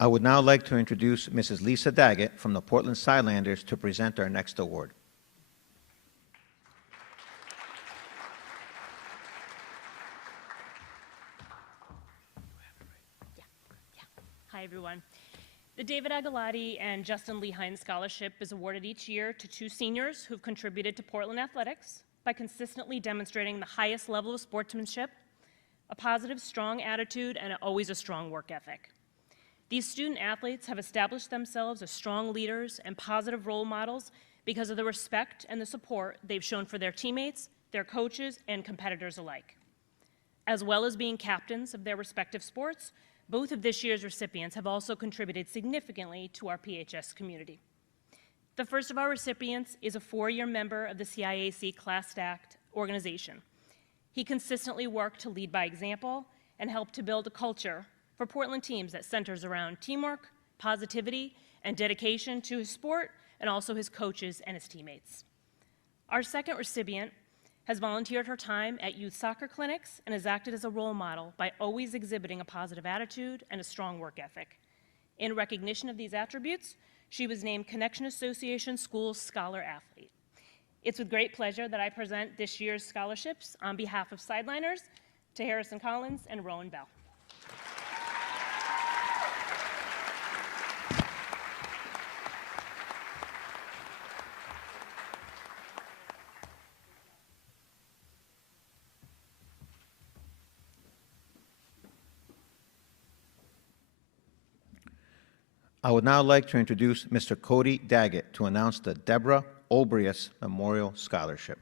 I would now like to introduce Mrs. Lisa Daggett from the Portland Sidelanders to present our next award. Hi, everyone. The David Aguilati and Justin Lehine Scholarship is awarded each year to 2 seniors who've contributed to Portland athletics by consistently demonstrating the highest level of sportsmanship, a positive, strong attitude, and always a strong work ethic. These student athletes have established themselves as strong leaders and positive role models because of the respect and the support they've shown for their teammates, their coaches, and competitors alike. As well as being captains of their respective sports, both of this year's recipients have also contributed significantly to our PHS community. The first of our recipients is a 4-year member of the CIAC Class Act organization. He consistently worked to lead by example and help to build a culture for Portland teams that centers around teamwork, positivity, and dedication to his sport, and also his coaches and his teammates. Our second recipient has volunteered her time at youth soccer clinics and has acted as a role model by always exhibiting a positive attitude and a strong work ethic. In recognition of these attributes, she was named Connection Association School Scholar Athlete. It's with great pleasure that I present this year's scholarships on behalf of Sideliners to Harrison Collins and Rowan Bell. I would now like to introduce Mr. Cody Daggett to announce the Deborah Olbrius Memorial Scholarship.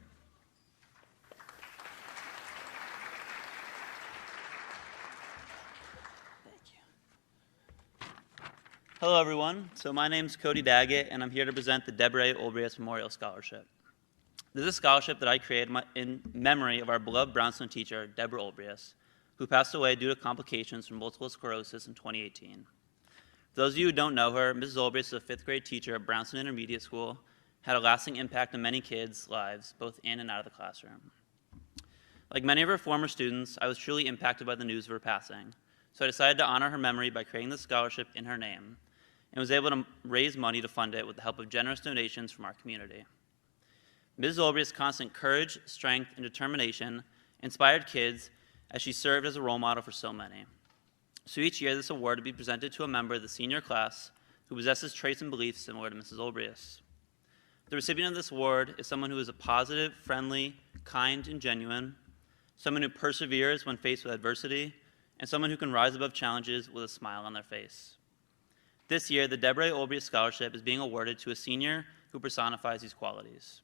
Hello, everyone. So my name's Cody Daggett, and I'm here to present the Deborah Olbrius Memorial Scholarship. This is a scholarship that I created in memory of our beloved Brownstone teacher, Deborah Olbrius, who passed away due to complications from multiple sclerosis in 2018. For those of you who don't know her, Mrs. Olbrich is a 5th grade teacher at Brownson Intermediate School, had a lasting impact on many kids' lives, both in and out of the classroom. Like many of her former students, I was truly impacted by the news of her passing, so I decided to honor her memory by creating this scholarship in her name, and was able to raise money to fund it with the help of generous donations from our community. Mrs. Olbrich's constant courage, strength, and determination inspired kids as she served as a role model for so many. So each year, this award will be presented to a member of the senior class who possesses traits and beliefs similar to Mrs. Olbrich. The recipient of this award is someone who is a positive, friendly, kind, and genuine, someone who perseveres when faced with adversity, and someone who can rise above challenges with a smile on their face. This year, the Deborah Olbrich Scholarship is being awarded to a senior who personifies these qualities.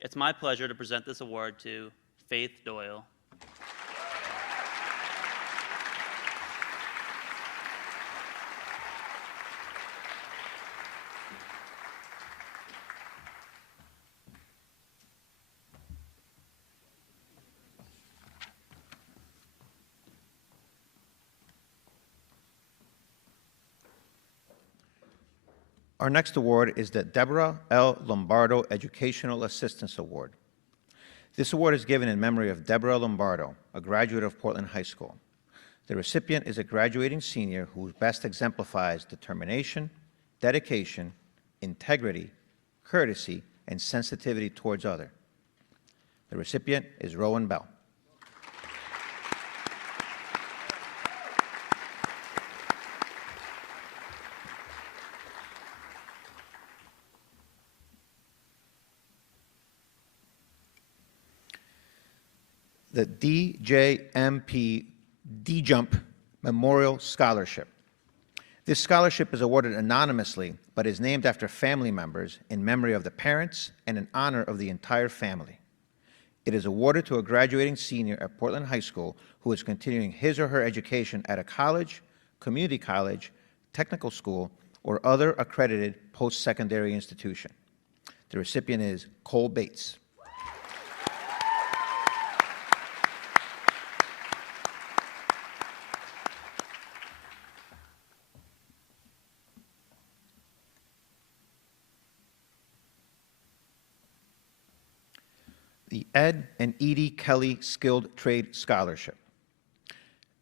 It's my pleasure to present this award to Faith Doyle. Our next award is the Deborah L. Lombardo Educational Assistance Award. This award is given in memory of Deborah Lombardo, a graduate of Portland High School. The recipient is a graduating senior who best exemplifies determination, dedication, integrity, courtesy, and sensitivity towards others. The recipient is Rowan Bell. The DJMP D-Jump Memorial Scholarship. This scholarship is awarded anonymously, but is named after family members in memory of the parents and in honor of the entire family. It is awarded to a graduating senior at Portland High School who is continuing his or her education at a college, community college, technical school, or other accredited post-secondary institution. The recipient is Cole Bates. The Ed and Edie Kelly Skilled Trade Scholarship.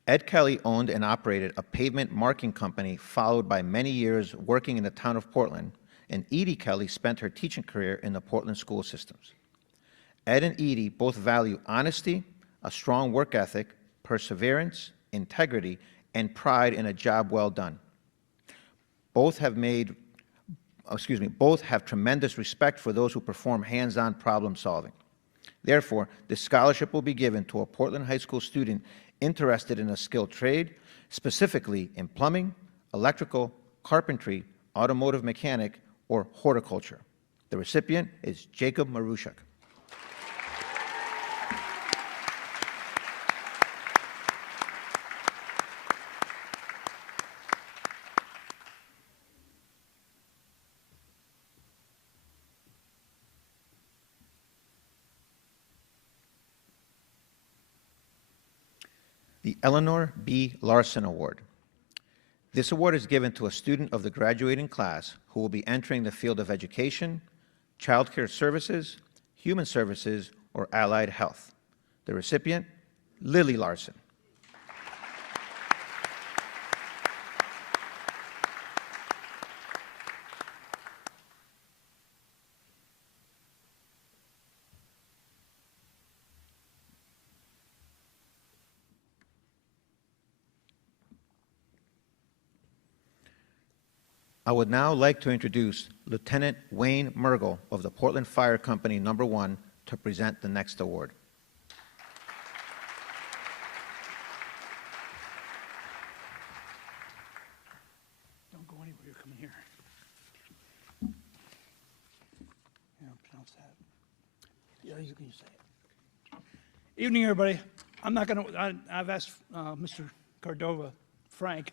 Ed Kelly owned and operated a pavement marking company followed by many years working in the town of Portland, and Edie Kelly spent her teaching career in the Portland school systems. Ed and Edie both value honesty, a strong work ethic, perseverance, integrity, and pride in a job well done. Both have tremendous respect for those who perform hands-on problem solving. Therefore, this scholarship will be given to a Portland High School student interested in a skilled trade, specifically in plumbing, electrical, carpentry, automotive mechanic, or horticulture. The recipient is Jacob Marushak. The Eleanor B. Larson Award. This award is given to a student of the graduating class who will be entering the field of education, child care services, human services, or allied health. The recipient, Lily Larson. I would now like to introduce Lieutenant Wayne Mergel of the Portland Fire Company No. 1 to present the next award. Don't go anywhere, you're coming here. Yeah, pronounce that. Yeah, you can say it. Evening, everybody. I've asked Mr. Cordova, Frank,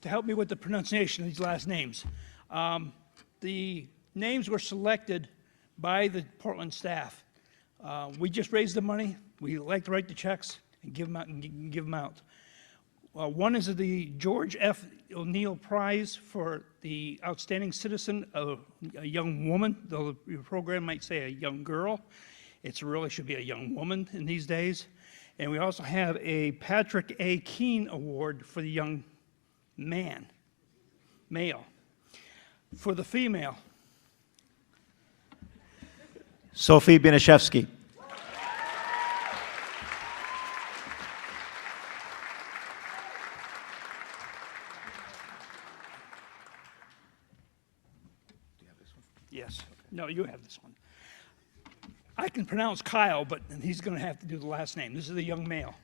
to help me with the pronunciation of these last names. The names were selected by the Portland staff. We just raised the money. We like to write the checks and give them out. One is the George F. O'Neill Prize for the Outstanding Citizen, a young woman, though the program might say a young girl. It really should be a young woman in these days. And we also have a Patrick A. Keene Award for the young man, male. For the female, Sophie Binashevsky. yes. No, you have this one. I can pronounce Kyle, but he's going to have to do the last name. This is the young male.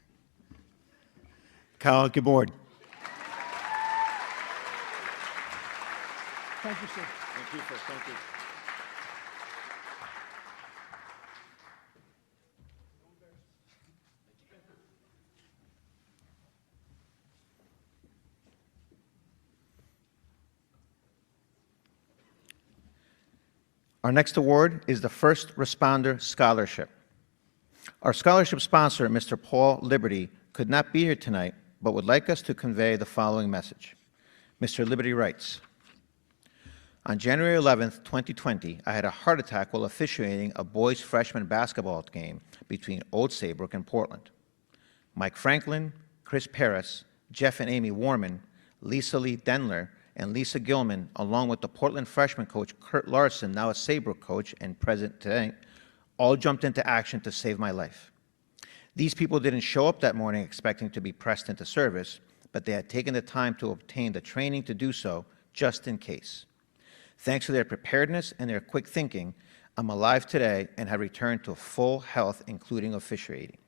Kyle Gabord. Thank you, sir. Thank you, sir. Thank you. Our next award is the First Responder Scholarship. Our scholarship sponsor, Mr. Paul Liberty, could not be here tonight, but would like us to convey the following message. Mr. Liberty writes, on January 11th, 2020, I had a heart attack while officiating a boys' freshman basketball game between Old Saybrook and Portland. Mike Franklin, Chris Paris, Jeff and Amy Warman, Lisa Lee Denler, and Lisa Gilman, along with the Portland freshman coach Kurt Larson, now a Saybrook coach and present today, all jumped into action to save my life. These people didn't show up that morning expecting to be pressed into service, but they had taken the time to obtain the training to do so just in case. Thanks to their preparedness and their quick thinking, I'm alive today and have returned to full health, including officiating.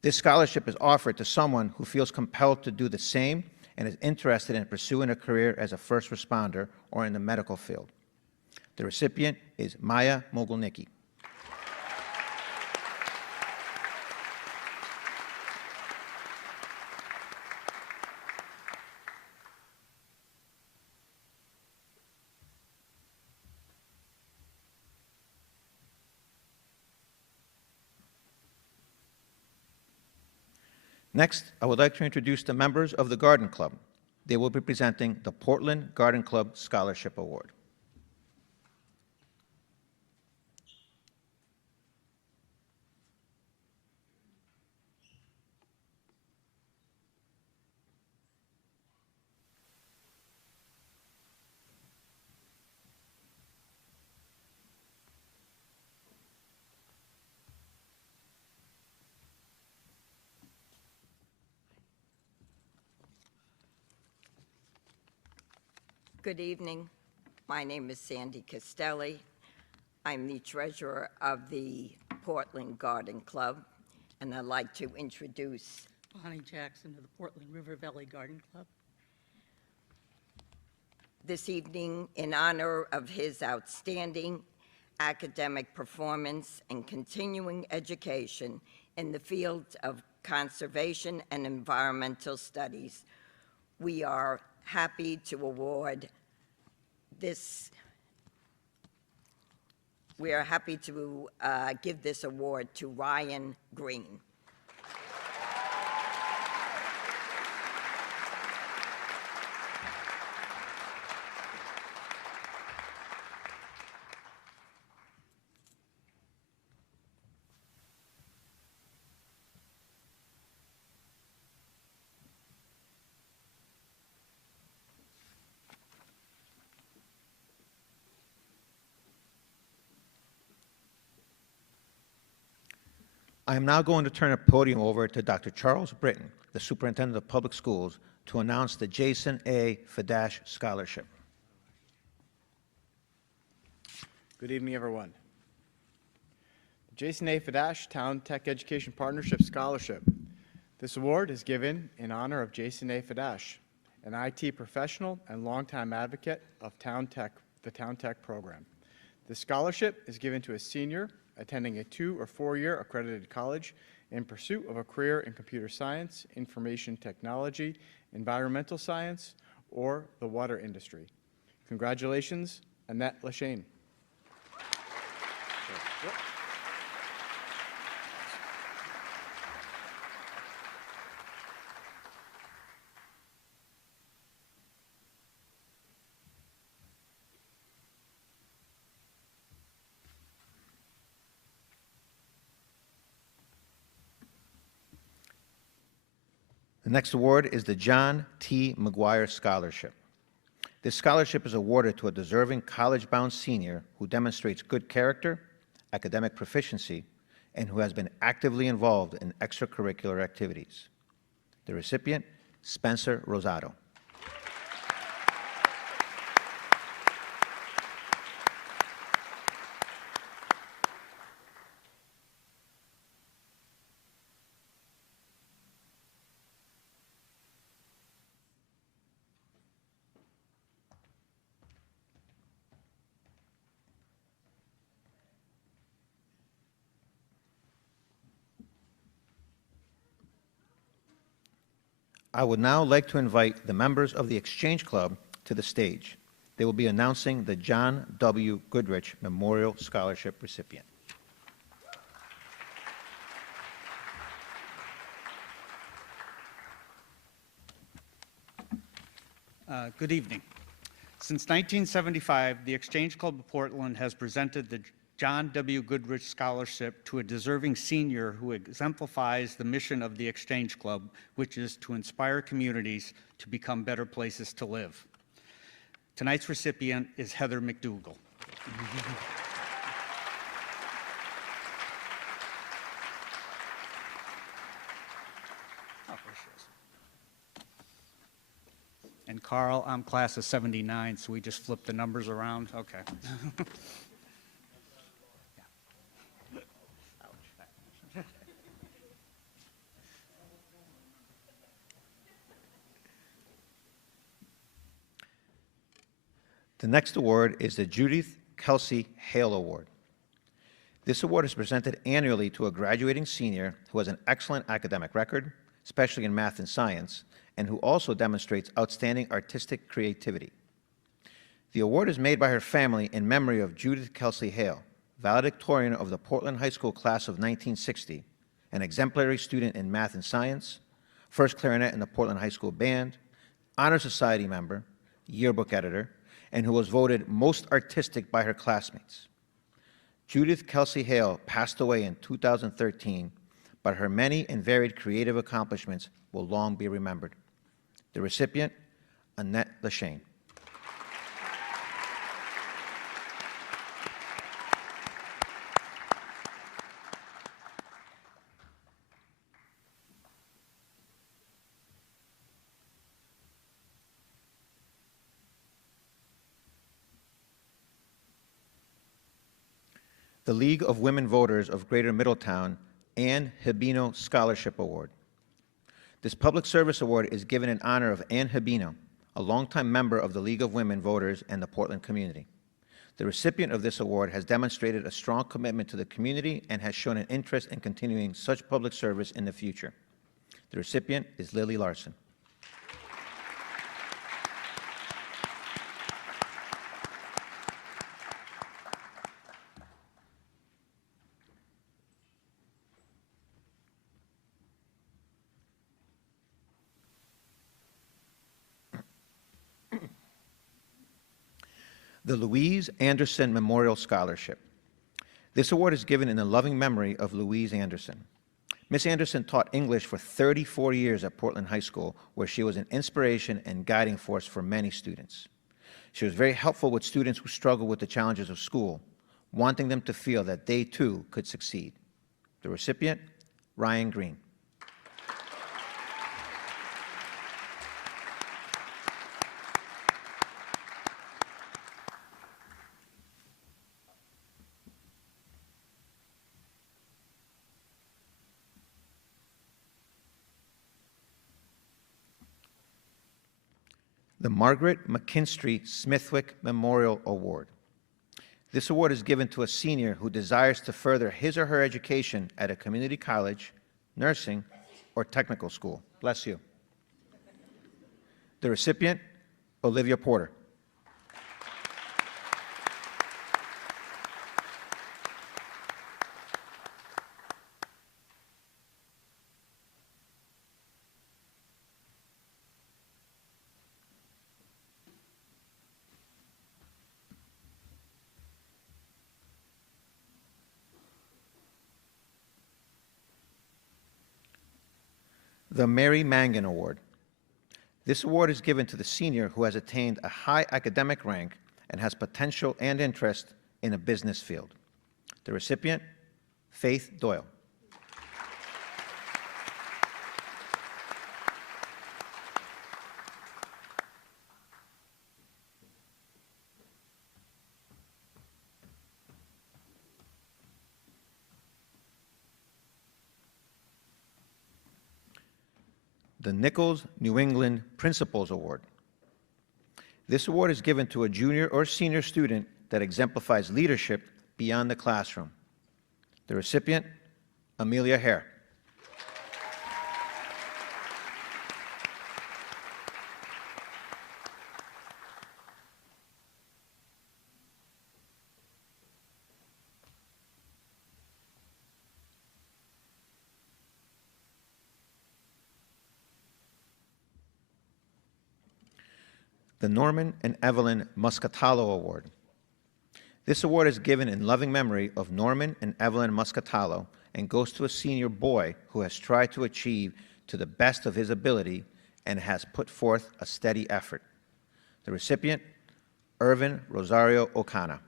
This scholarship is offered to someone who feels compelled to do the same and is interested in pursuing a career as a first responder or in the medical field. The recipient is Maya Mogulnicki. Next, I would like to introduce the members of the Garden Club. They will be presenting the Portland Garden Club Scholarship Award. Good evening. My name is Sandy Castelli. I'm the treasurer of the Portland Garden Club, and I'd like to introduce Bonnie Jackson of the Portland River Valley Garden Club. this evening in honor of his outstanding academic performance and continuing education in the fields of conservation and environmental studies. We are happy to award this. We are happy to give this award to Ryan Green. I am now going to turn the podium over to Dr. Charles Britton, the Superintendent of Public Schools, to announce the Jason A. Fadash Scholarship. Good evening, everyone. The Jason A. Fadash Town Tech Education Partnership Scholarship. This award is given in honor of Jason A. Fadash, an IT professional and longtime advocate of the Town Tech program. This scholarship is given to a senior attending a 2- or 4-year accredited college in pursuit of a career in computer science, information technology, environmental science, or the water industry. Congratulations, Annette Lachane. next award is the John T. McGuire Scholarship. This scholarship is awarded to a deserving college-bound senior who demonstrates good character, academic proficiency, and who has been actively involved in extracurricular activities. The recipient, Spencer Rosado. I would now like to invite the members of the Exchange Club to the stage. They will be announcing the John W. Goodrich Memorial Scholarship recipient. Good evening. Since 1975, the Exchange Club of Portland has presented the John W. Goodrich Scholarship to a deserving senior who exemplifies the mission of the Exchange Club, which is to inspire communities to become better places to live. Tonight's recipient is Heather McDougall. And Carl, I'm class of 79, so we just flipped the numbers around. Okay. The next award is the Judith Kelsey Hale Award. This award is presented annually to a graduating senior who has an excellent academic record, especially in math and science, and who also demonstrates outstanding artistic creativity. The award is made by her family in memory of Judith Kelsey Hale, valedictorian of the Portland High School class of 1960, an exemplary student in math and science, first clarinet in the Portland High School band, honor society member, yearbook editor, and who was voted most artistic by her classmates. Judith Kelsey Hale passed away in 2013, but her many and varied creative accomplishments will long be remembered. The recipient, Annette Lashane. The League of Women Voters of Greater Middletown Ann Habino Scholarship Award. This public service award is given in honor of Ann Habino, a longtime member of the League of Women Voters and the Portland community. The recipient of this award has demonstrated a strong commitment to the community and has shown an interest in continuing such public service in the future. The recipient is Lily Larson. The Louise Anderson Memorial Scholarship. This award is given in the loving memory of Louise Anderson. Miss Anderson taught English for 34 years at Portland High School, where she was an inspiration and guiding force for many students. She was very helpful with students who struggle with the challenges of school, wanting them to feel that they too could succeed. The recipient, Ryan Green. The Margaret McKinstry Smithwick Memorial Award. This award is given to a senior who desires to further his or her education at a community college, nursing, or technical school. Bless you. The recipient, Olivia Porter. The Mary Mangan Award. This award is given to the senior who has attained a high academic rank and has potential and interest in a business field. The recipient, Faith Doyle. The Nichols New England Principals Award. This award is given to a junior or senior student that exemplifies leadership beyond the classroom. The recipient, Amelia Hare. The Norman and Evelyn Muscatalo Award. This award is given in loving memory of Norman and Evelyn Muscatalo and goes to a senior boy who has tried to achieve to the best of his ability and has put forth a steady effort. The recipient, Irvin Rosario Ocana.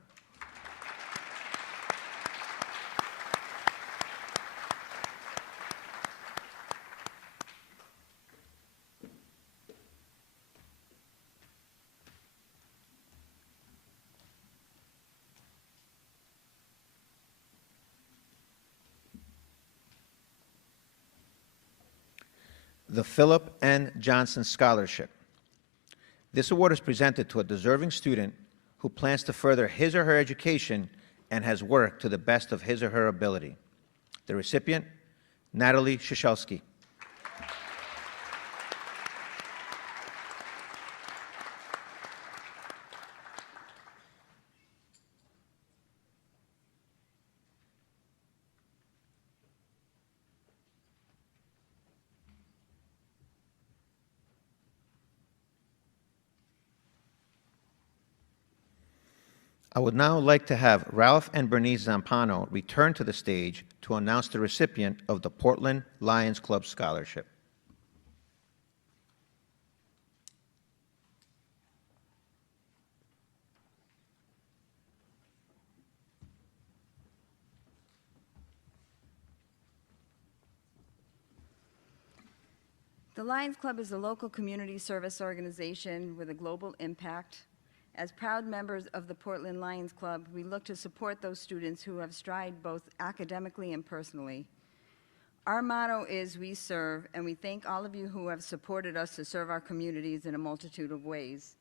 The Philip N. Johnson Scholarship. This award is presented to a deserving student who plans to further his or her education and has worked to the best of his or her ability. The recipient, Natalie Shishelsky. I would now like to have Ralph and Bernice Zampano return to the stage to announce the recipient of the Portland Lions Club Scholarship. The Lions Club is a local community service organization with a global impact. As proud members of the Portland Lions Club, we look to support those students who have strived both academically and personally. Our motto is "We serve," and we thank all of you who have supported us to serve our communities in a multitude of ways.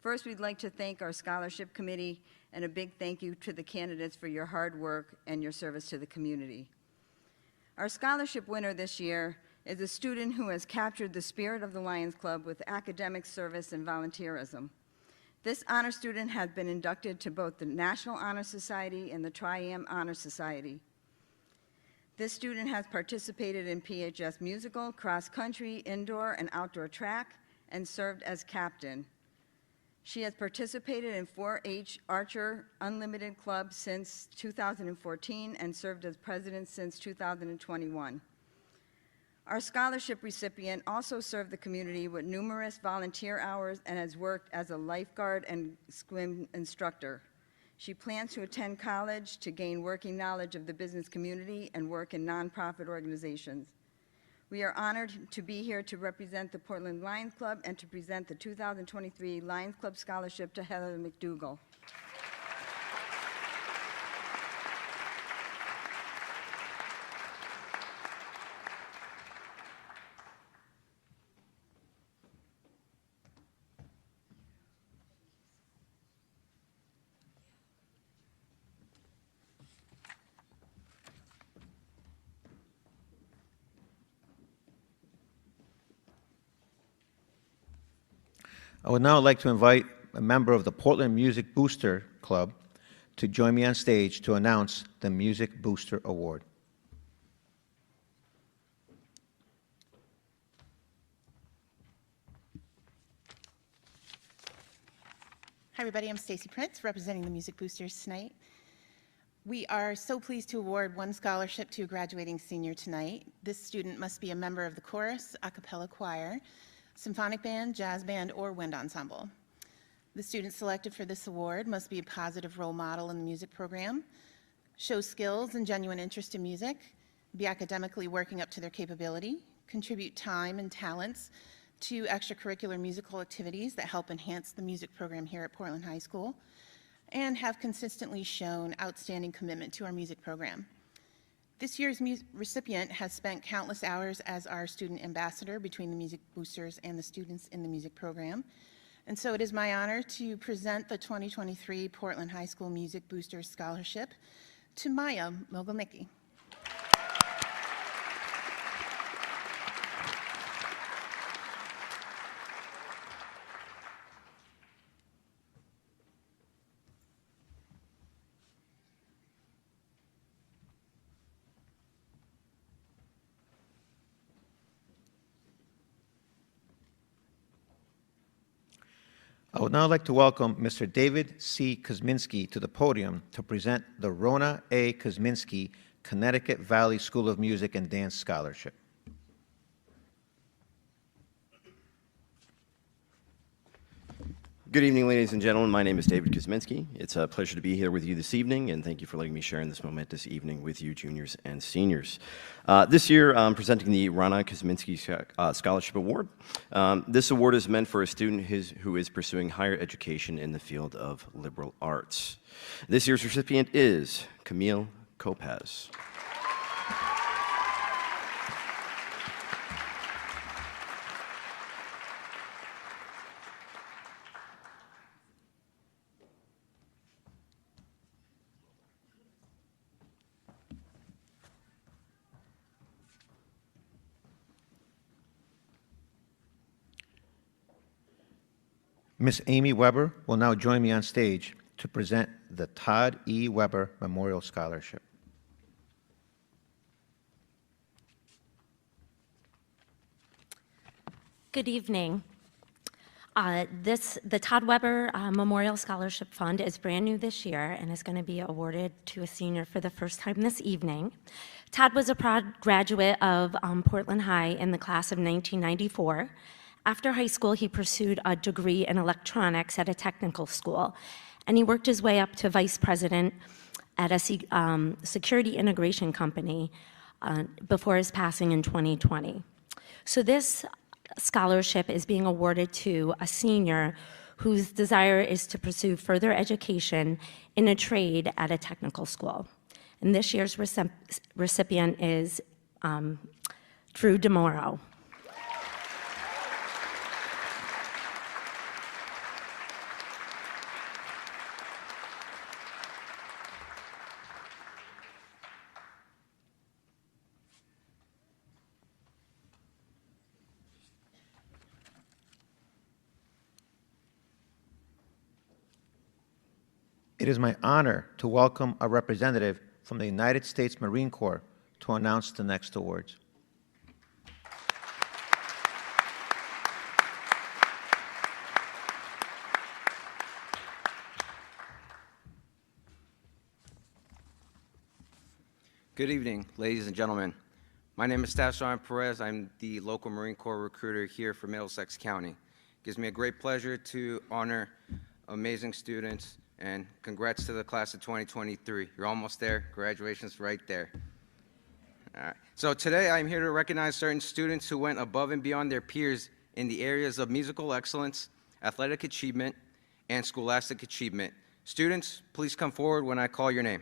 First, we'd like to thank our scholarship committee, and a big thank you to the candidates for your hard work and your service to the community. Our scholarship winner this year is a student who has captured the spirit of the Lions Club with academic service and volunteerism. This honor student has been inducted to both the National Honor Society and the Tri-Am Honor Society. This student has participated in PHS musical, cross-country, indoor, and outdoor track, and served as captain. She has participated in 4-H Archer Unlimited Club since 2014 and served as president since 2021. Our scholarship recipient also served the community with numerous volunteer hours and has worked as a lifeguard and swim instructor. She plans to attend college to gain working knowledge of the business community and work in nonprofit organizations. We are honored to be here to represent the Portland Lions Club and to present the 2023 Lions Club Scholarship to Heather McDougall. I would now like to invite a member of the Portland Music Booster Club to join me on stage to announce the Music Booster Award. Hi everybody, I'm Stacy Prince, representing the Music Boosters tonight. We are so pleased to award one scholarship to a graduating senior tonight. This student must be a member of the chorus, a cappella choir, symphonic band, jazz band, or wind ensemble. The student selected for this award must be a positive role model in the music program, show skills and genuine interest in music, be academically working up to their capability, contribute time and talents to extracurricular musical activities that help enhance the music program here at Portland High School, and have consistently shown outstanding commitment to our music program. This year's recipient has spent countless hours as our student ambassador between the music boosters and the students in the music program. And so it is my honor to present the 2023 Portland High School Music Boosters Scholarship to Maya Mogilnicki. I would now like to welcome Mr. David C. Kosminski to the podium to present the Rona A. Kosminski Connecticut Valley School of Music and Dance Scholarship. Good evening, ladies and gentlemen. My name is David Kosminski. It's a pleasure to be here with you this evening, and thank you for letting me share in this momentous evening with you juniors and seniors. This year, I'm presenting the Rona Kosminski Scholarship Award. This award is meant for a student who is pursuing higher education in the field of liberal arts. This year's recipient is Camille Kopaz. Miss Amy Weber will now join me on stage to present the Todd E. Weber Memorial Scholarship. Good evening. The Todd Weber Memorial Scholarship Fund is brand new this year and is going to be awarded to a senior for the first time this evening. Todd was a proud graduate of Portland High in the class of 1994. After high school, he pursued a degree in electronics at a technical school, and he worked his way up to vice president at a security integration company before his passing in 2020. So this scholarship is being awarded to a senior whose desire is to pursue further education in a trade at a technical school. And this year's recipient is Drew DeMoro. It is my honor to welcome a representative from the United States Marine Corps to announce the next awards. Good evening, ladies and gentlemen. My name is Staff Sergeant Perez. I'm the local Marine Corps recruiter here for Middlesex County. It gives me a great pleasure to honor amazing students, and congrats to the class of 2023. You're almost there. Graduation's right there. All right. So today I'm here to recognize certain students who went above and beyond their peers in the areas of musical excellence, athletic achievement, and scholastic achievement. Students, please come forward when I call your name.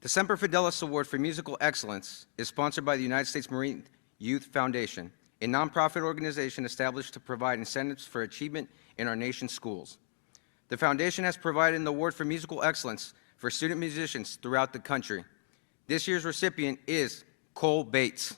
The Semper Fidelis Award for Musical Excellence is sponsored by the United States Marine Youth Foundation, a nonprofit organization established to provide incentives for achievement in our nation's schools. The foundation has provided an award for musical excellence for student musicians throughout the country. This year's recipient is Cole Bates.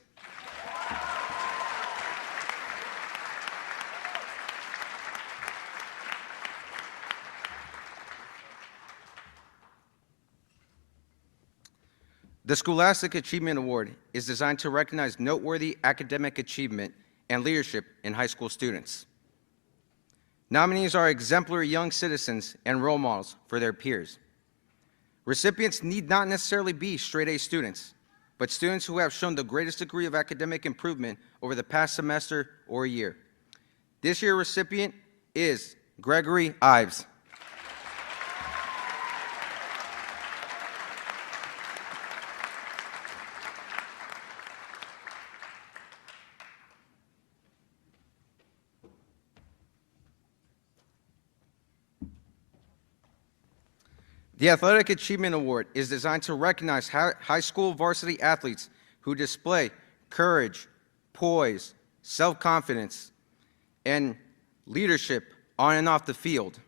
The Scholastic Achievement Award is designed to recognize noteworthy academic achievement and leadership in high school students. Nominees are exemplary young citizens and role models for their peers. Recipients need not necessarily be straight-A students, but students who have shown the greatest degree of academic improvement over the past semester or year. This year's recipient is Gregory Ives. The Athletic Achievement Award is designed to recognize high school varsity athletes who display courage, poise, self-confidence, and leadership on and off the field,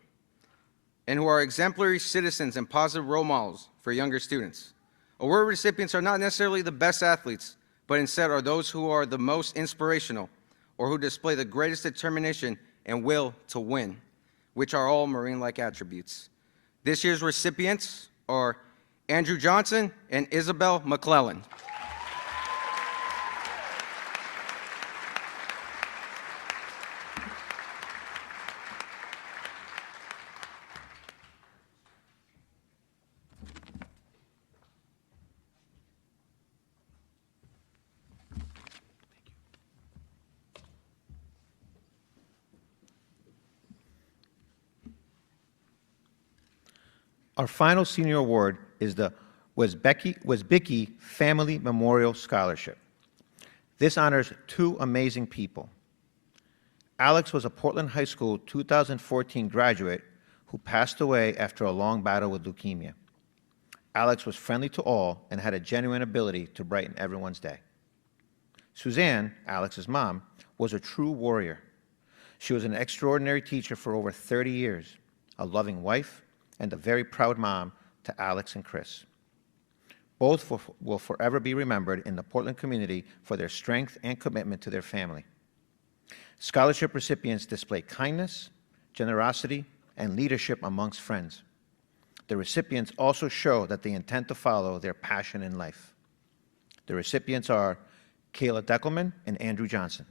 and who are exemplary citizens and positive role models for younger students. Award recipients are not necessarily the best athletes, but instead are those who are the most inspirational or who display the greatest determination and will to win, which are all Marine-like attributes. This year's recipients are Andrew Johnson and Isabel McClellan. Our final senior award is the Wesbicki Family Memorial Scholarship. This honors two amazing people. Alex was a Portland High School 2014 graduate who passed away after a long battle with leukemia. Alex was friendly to all and had a genuine ability to brighten everyone's day. Suzanne, Alex's mom, was a true warrior. She was an extraordinary teacher for over 30 years, a loving wife, and a very proud mom to Alex and Chris. Both will forever be remembered in the Portland community for their strength and commitment to their family. Scholarship recipients display kindness, generosity, and leadership amongst friends. The recipients also show that they intend to follow their passion in life. The recipients are Kayla Deckelman and Andrew Johnson.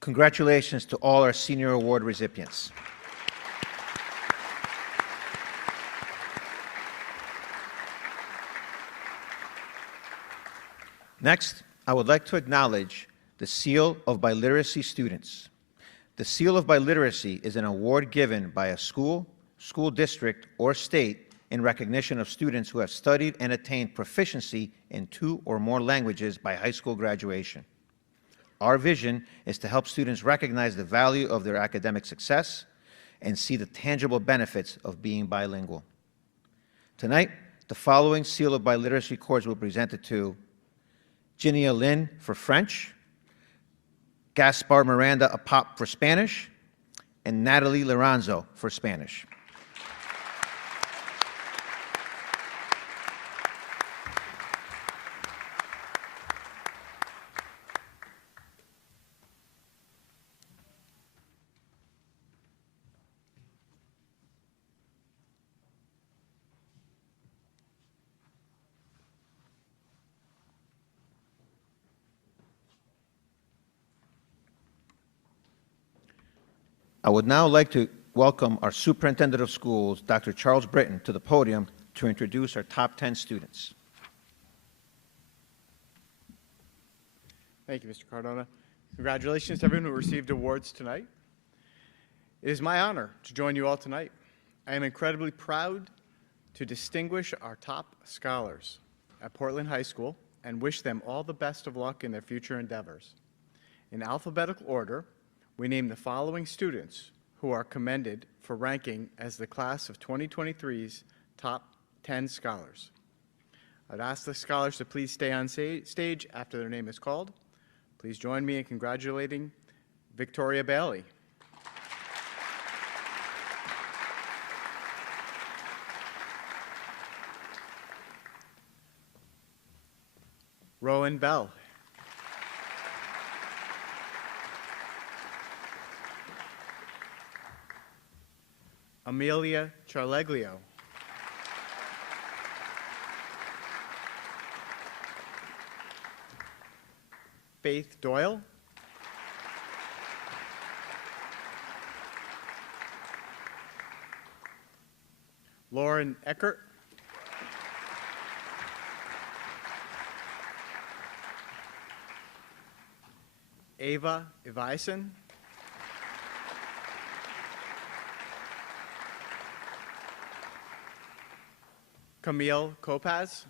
Congratulations to all our senior award recipients. Next, I would like to acknowledge the Seal of Biliteracy students. The Seal of Biliteracy is an award given by a school, school district, or state in recognition of students who have studied and attained proficiency in 2 or more languages by high school graduation. Our vision is to help students recognize the value of their academic success and see the tangible benefits of being bilingual. Tonight, the following Seal of Biliteracy cords will be presented to Ginia Lin for French, Gaspar Miranda Apop for Spanish, and Natalie Lorenzo for Spanish. I would now like to welcome our Superintendent of Schools, Dr. Charles Britton, to the podium to introduce our top 10 students. Thank you, Mr. Cardona. Congratulations to everyone who received awards tonight. It is my honor to join you all tonight. I am incredibly proud to distinguish our top scholars at Portland High School and wish them all the best of luck in their future endeavors. In alphabetical order, we name the following students who are commended for ranking as the class of 2023's top 10 scholars. I'd ask the scholars to please stay on stage after their name is called. Please join me in congratulating Victoria Bailey, Rowan Bell, Amelia Charleglio. Faith Doyle. Lauren Eckert. Ava Evison. Camille Kopaz.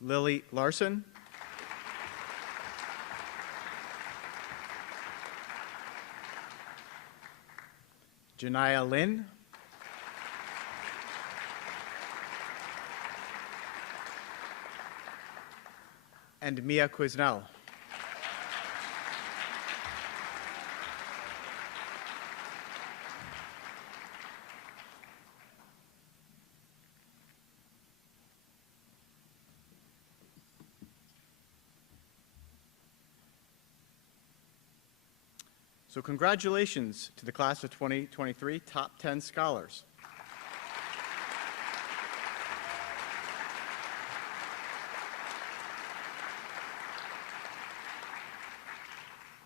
Lily Larson. Janiyah Lynn. And Mia Quisnell. So congratulations to the class of 2023 top 10 scholars.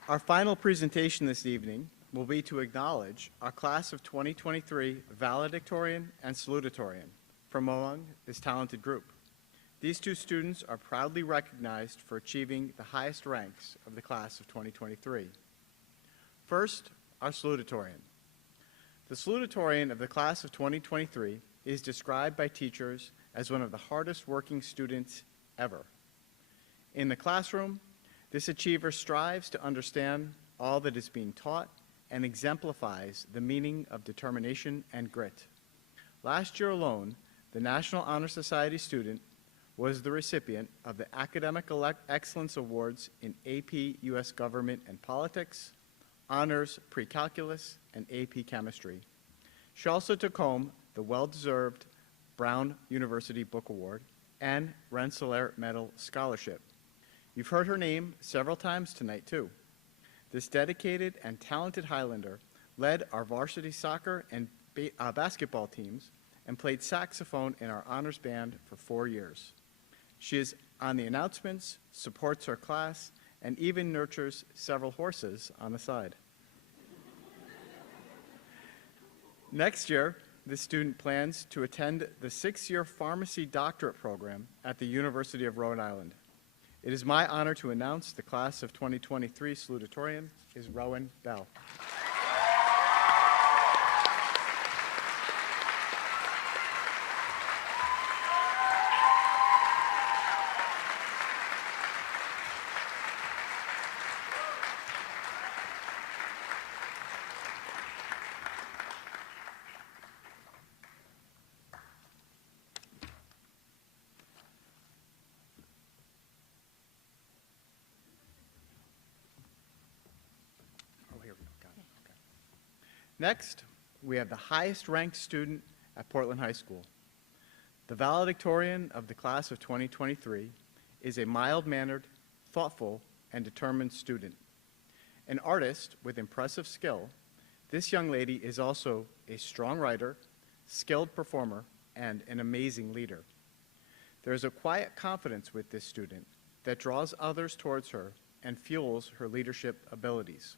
Our final presentation this evening will be to acknowledge our class of 2023 valedictorian and salutatorian from among this talented group. These two students are proudly recognized for achieving the highest ranks of the class of 2023. First, our salutatorian. The salutatorian of the class of 2023 is described by teachers as one of the hardest working students ever. In the classroom, this achiever strives to understand all that is being taught and exemplifies the meaning of determination and grit. Last year alone, the National Honor Society student was the recipient of the Academic Excellence Awards in AP U.S. Government and Politics, Honors Pre-Calculus, and AP Chemistry. She also took home the well-deserved Brown University Book Award and Rensselaer Medal Scholarship. You've heard her name several times tonight, too. This dedicated and talented Highlander led our varsity soccer and basketball teams and played saxophone in our honors band for 4 years. She is on the announcements, supports her class, and even nurtures several horses on the side. Next year, this student plans to attend the 6-year pharmacy doctorate program at the University of Rhode Island. It is my honor to announce the class of 2023 salutatorian is Rowan Bell. Next, we have the highest ranked student at Portland High School. The valedictorian of the class of 2023 is a mild-mannered, thoughtful, and determined student. An artist with impressive skill, this young lady is also a strong writer, skilled performer, and an amazing leader. There is a quiet confidence with this student that draws others towards her and fuels her leadership abilities.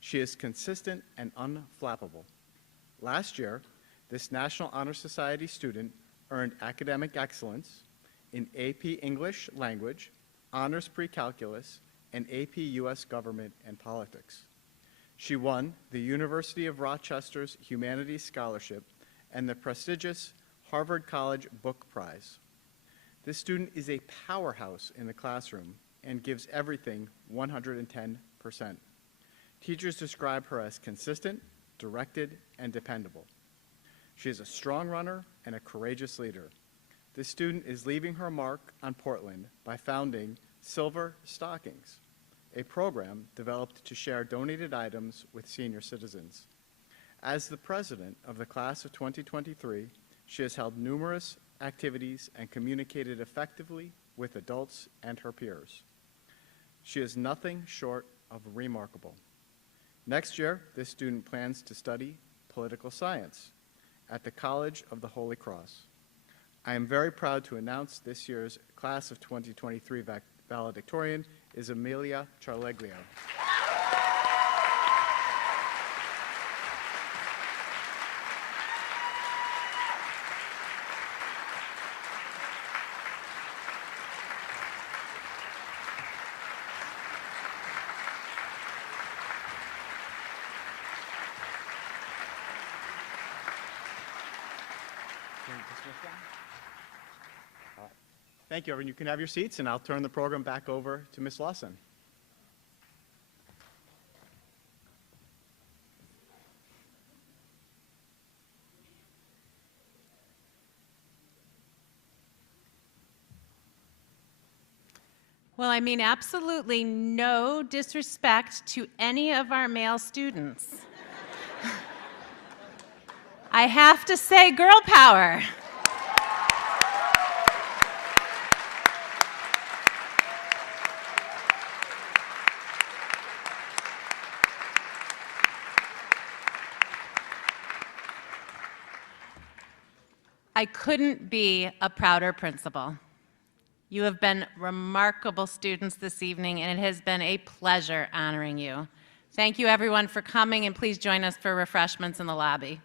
She is consistent and unflappable. Last year, this National Honor Society student earned academic excellence in AP English Language, Honors Pre-Calculus, and AP U.S. Government and Politics. She won the University of Rochester's Humanities Scholarship and the prestigious Harvard College Book Prize. This student is a powerhouse in the classroom and gives everything 110%. Teachers describe her as consistent, directed, and dependable. She is a strong runner and a courageous leader. This student is leaving her mark on Portland by founding Silver Stockings, a program developed to share donated items with senior citizens. As the president of the class of 2023, she has held numerous activities and communicated effectively with adults and her peers. She is nothing short of remarkable. Next year, this student plans to study political science at the College of the Holy Cross. I am very proud to announce this year's class of 2023 valedictorian is Amelia Charleglio. Thank you, everyone. You can have your seats, and I'll turn the program back over to Ms. Lawson. Well, I mean, absolutely no disrespect to any of our male students. I have to say, girl power. I couldn't be a prouder principal. You have been remarkable students this evening, and it has been a pleasure honoring you. Thank you, everyone, for coming, and please join us for refreshments in the lobby.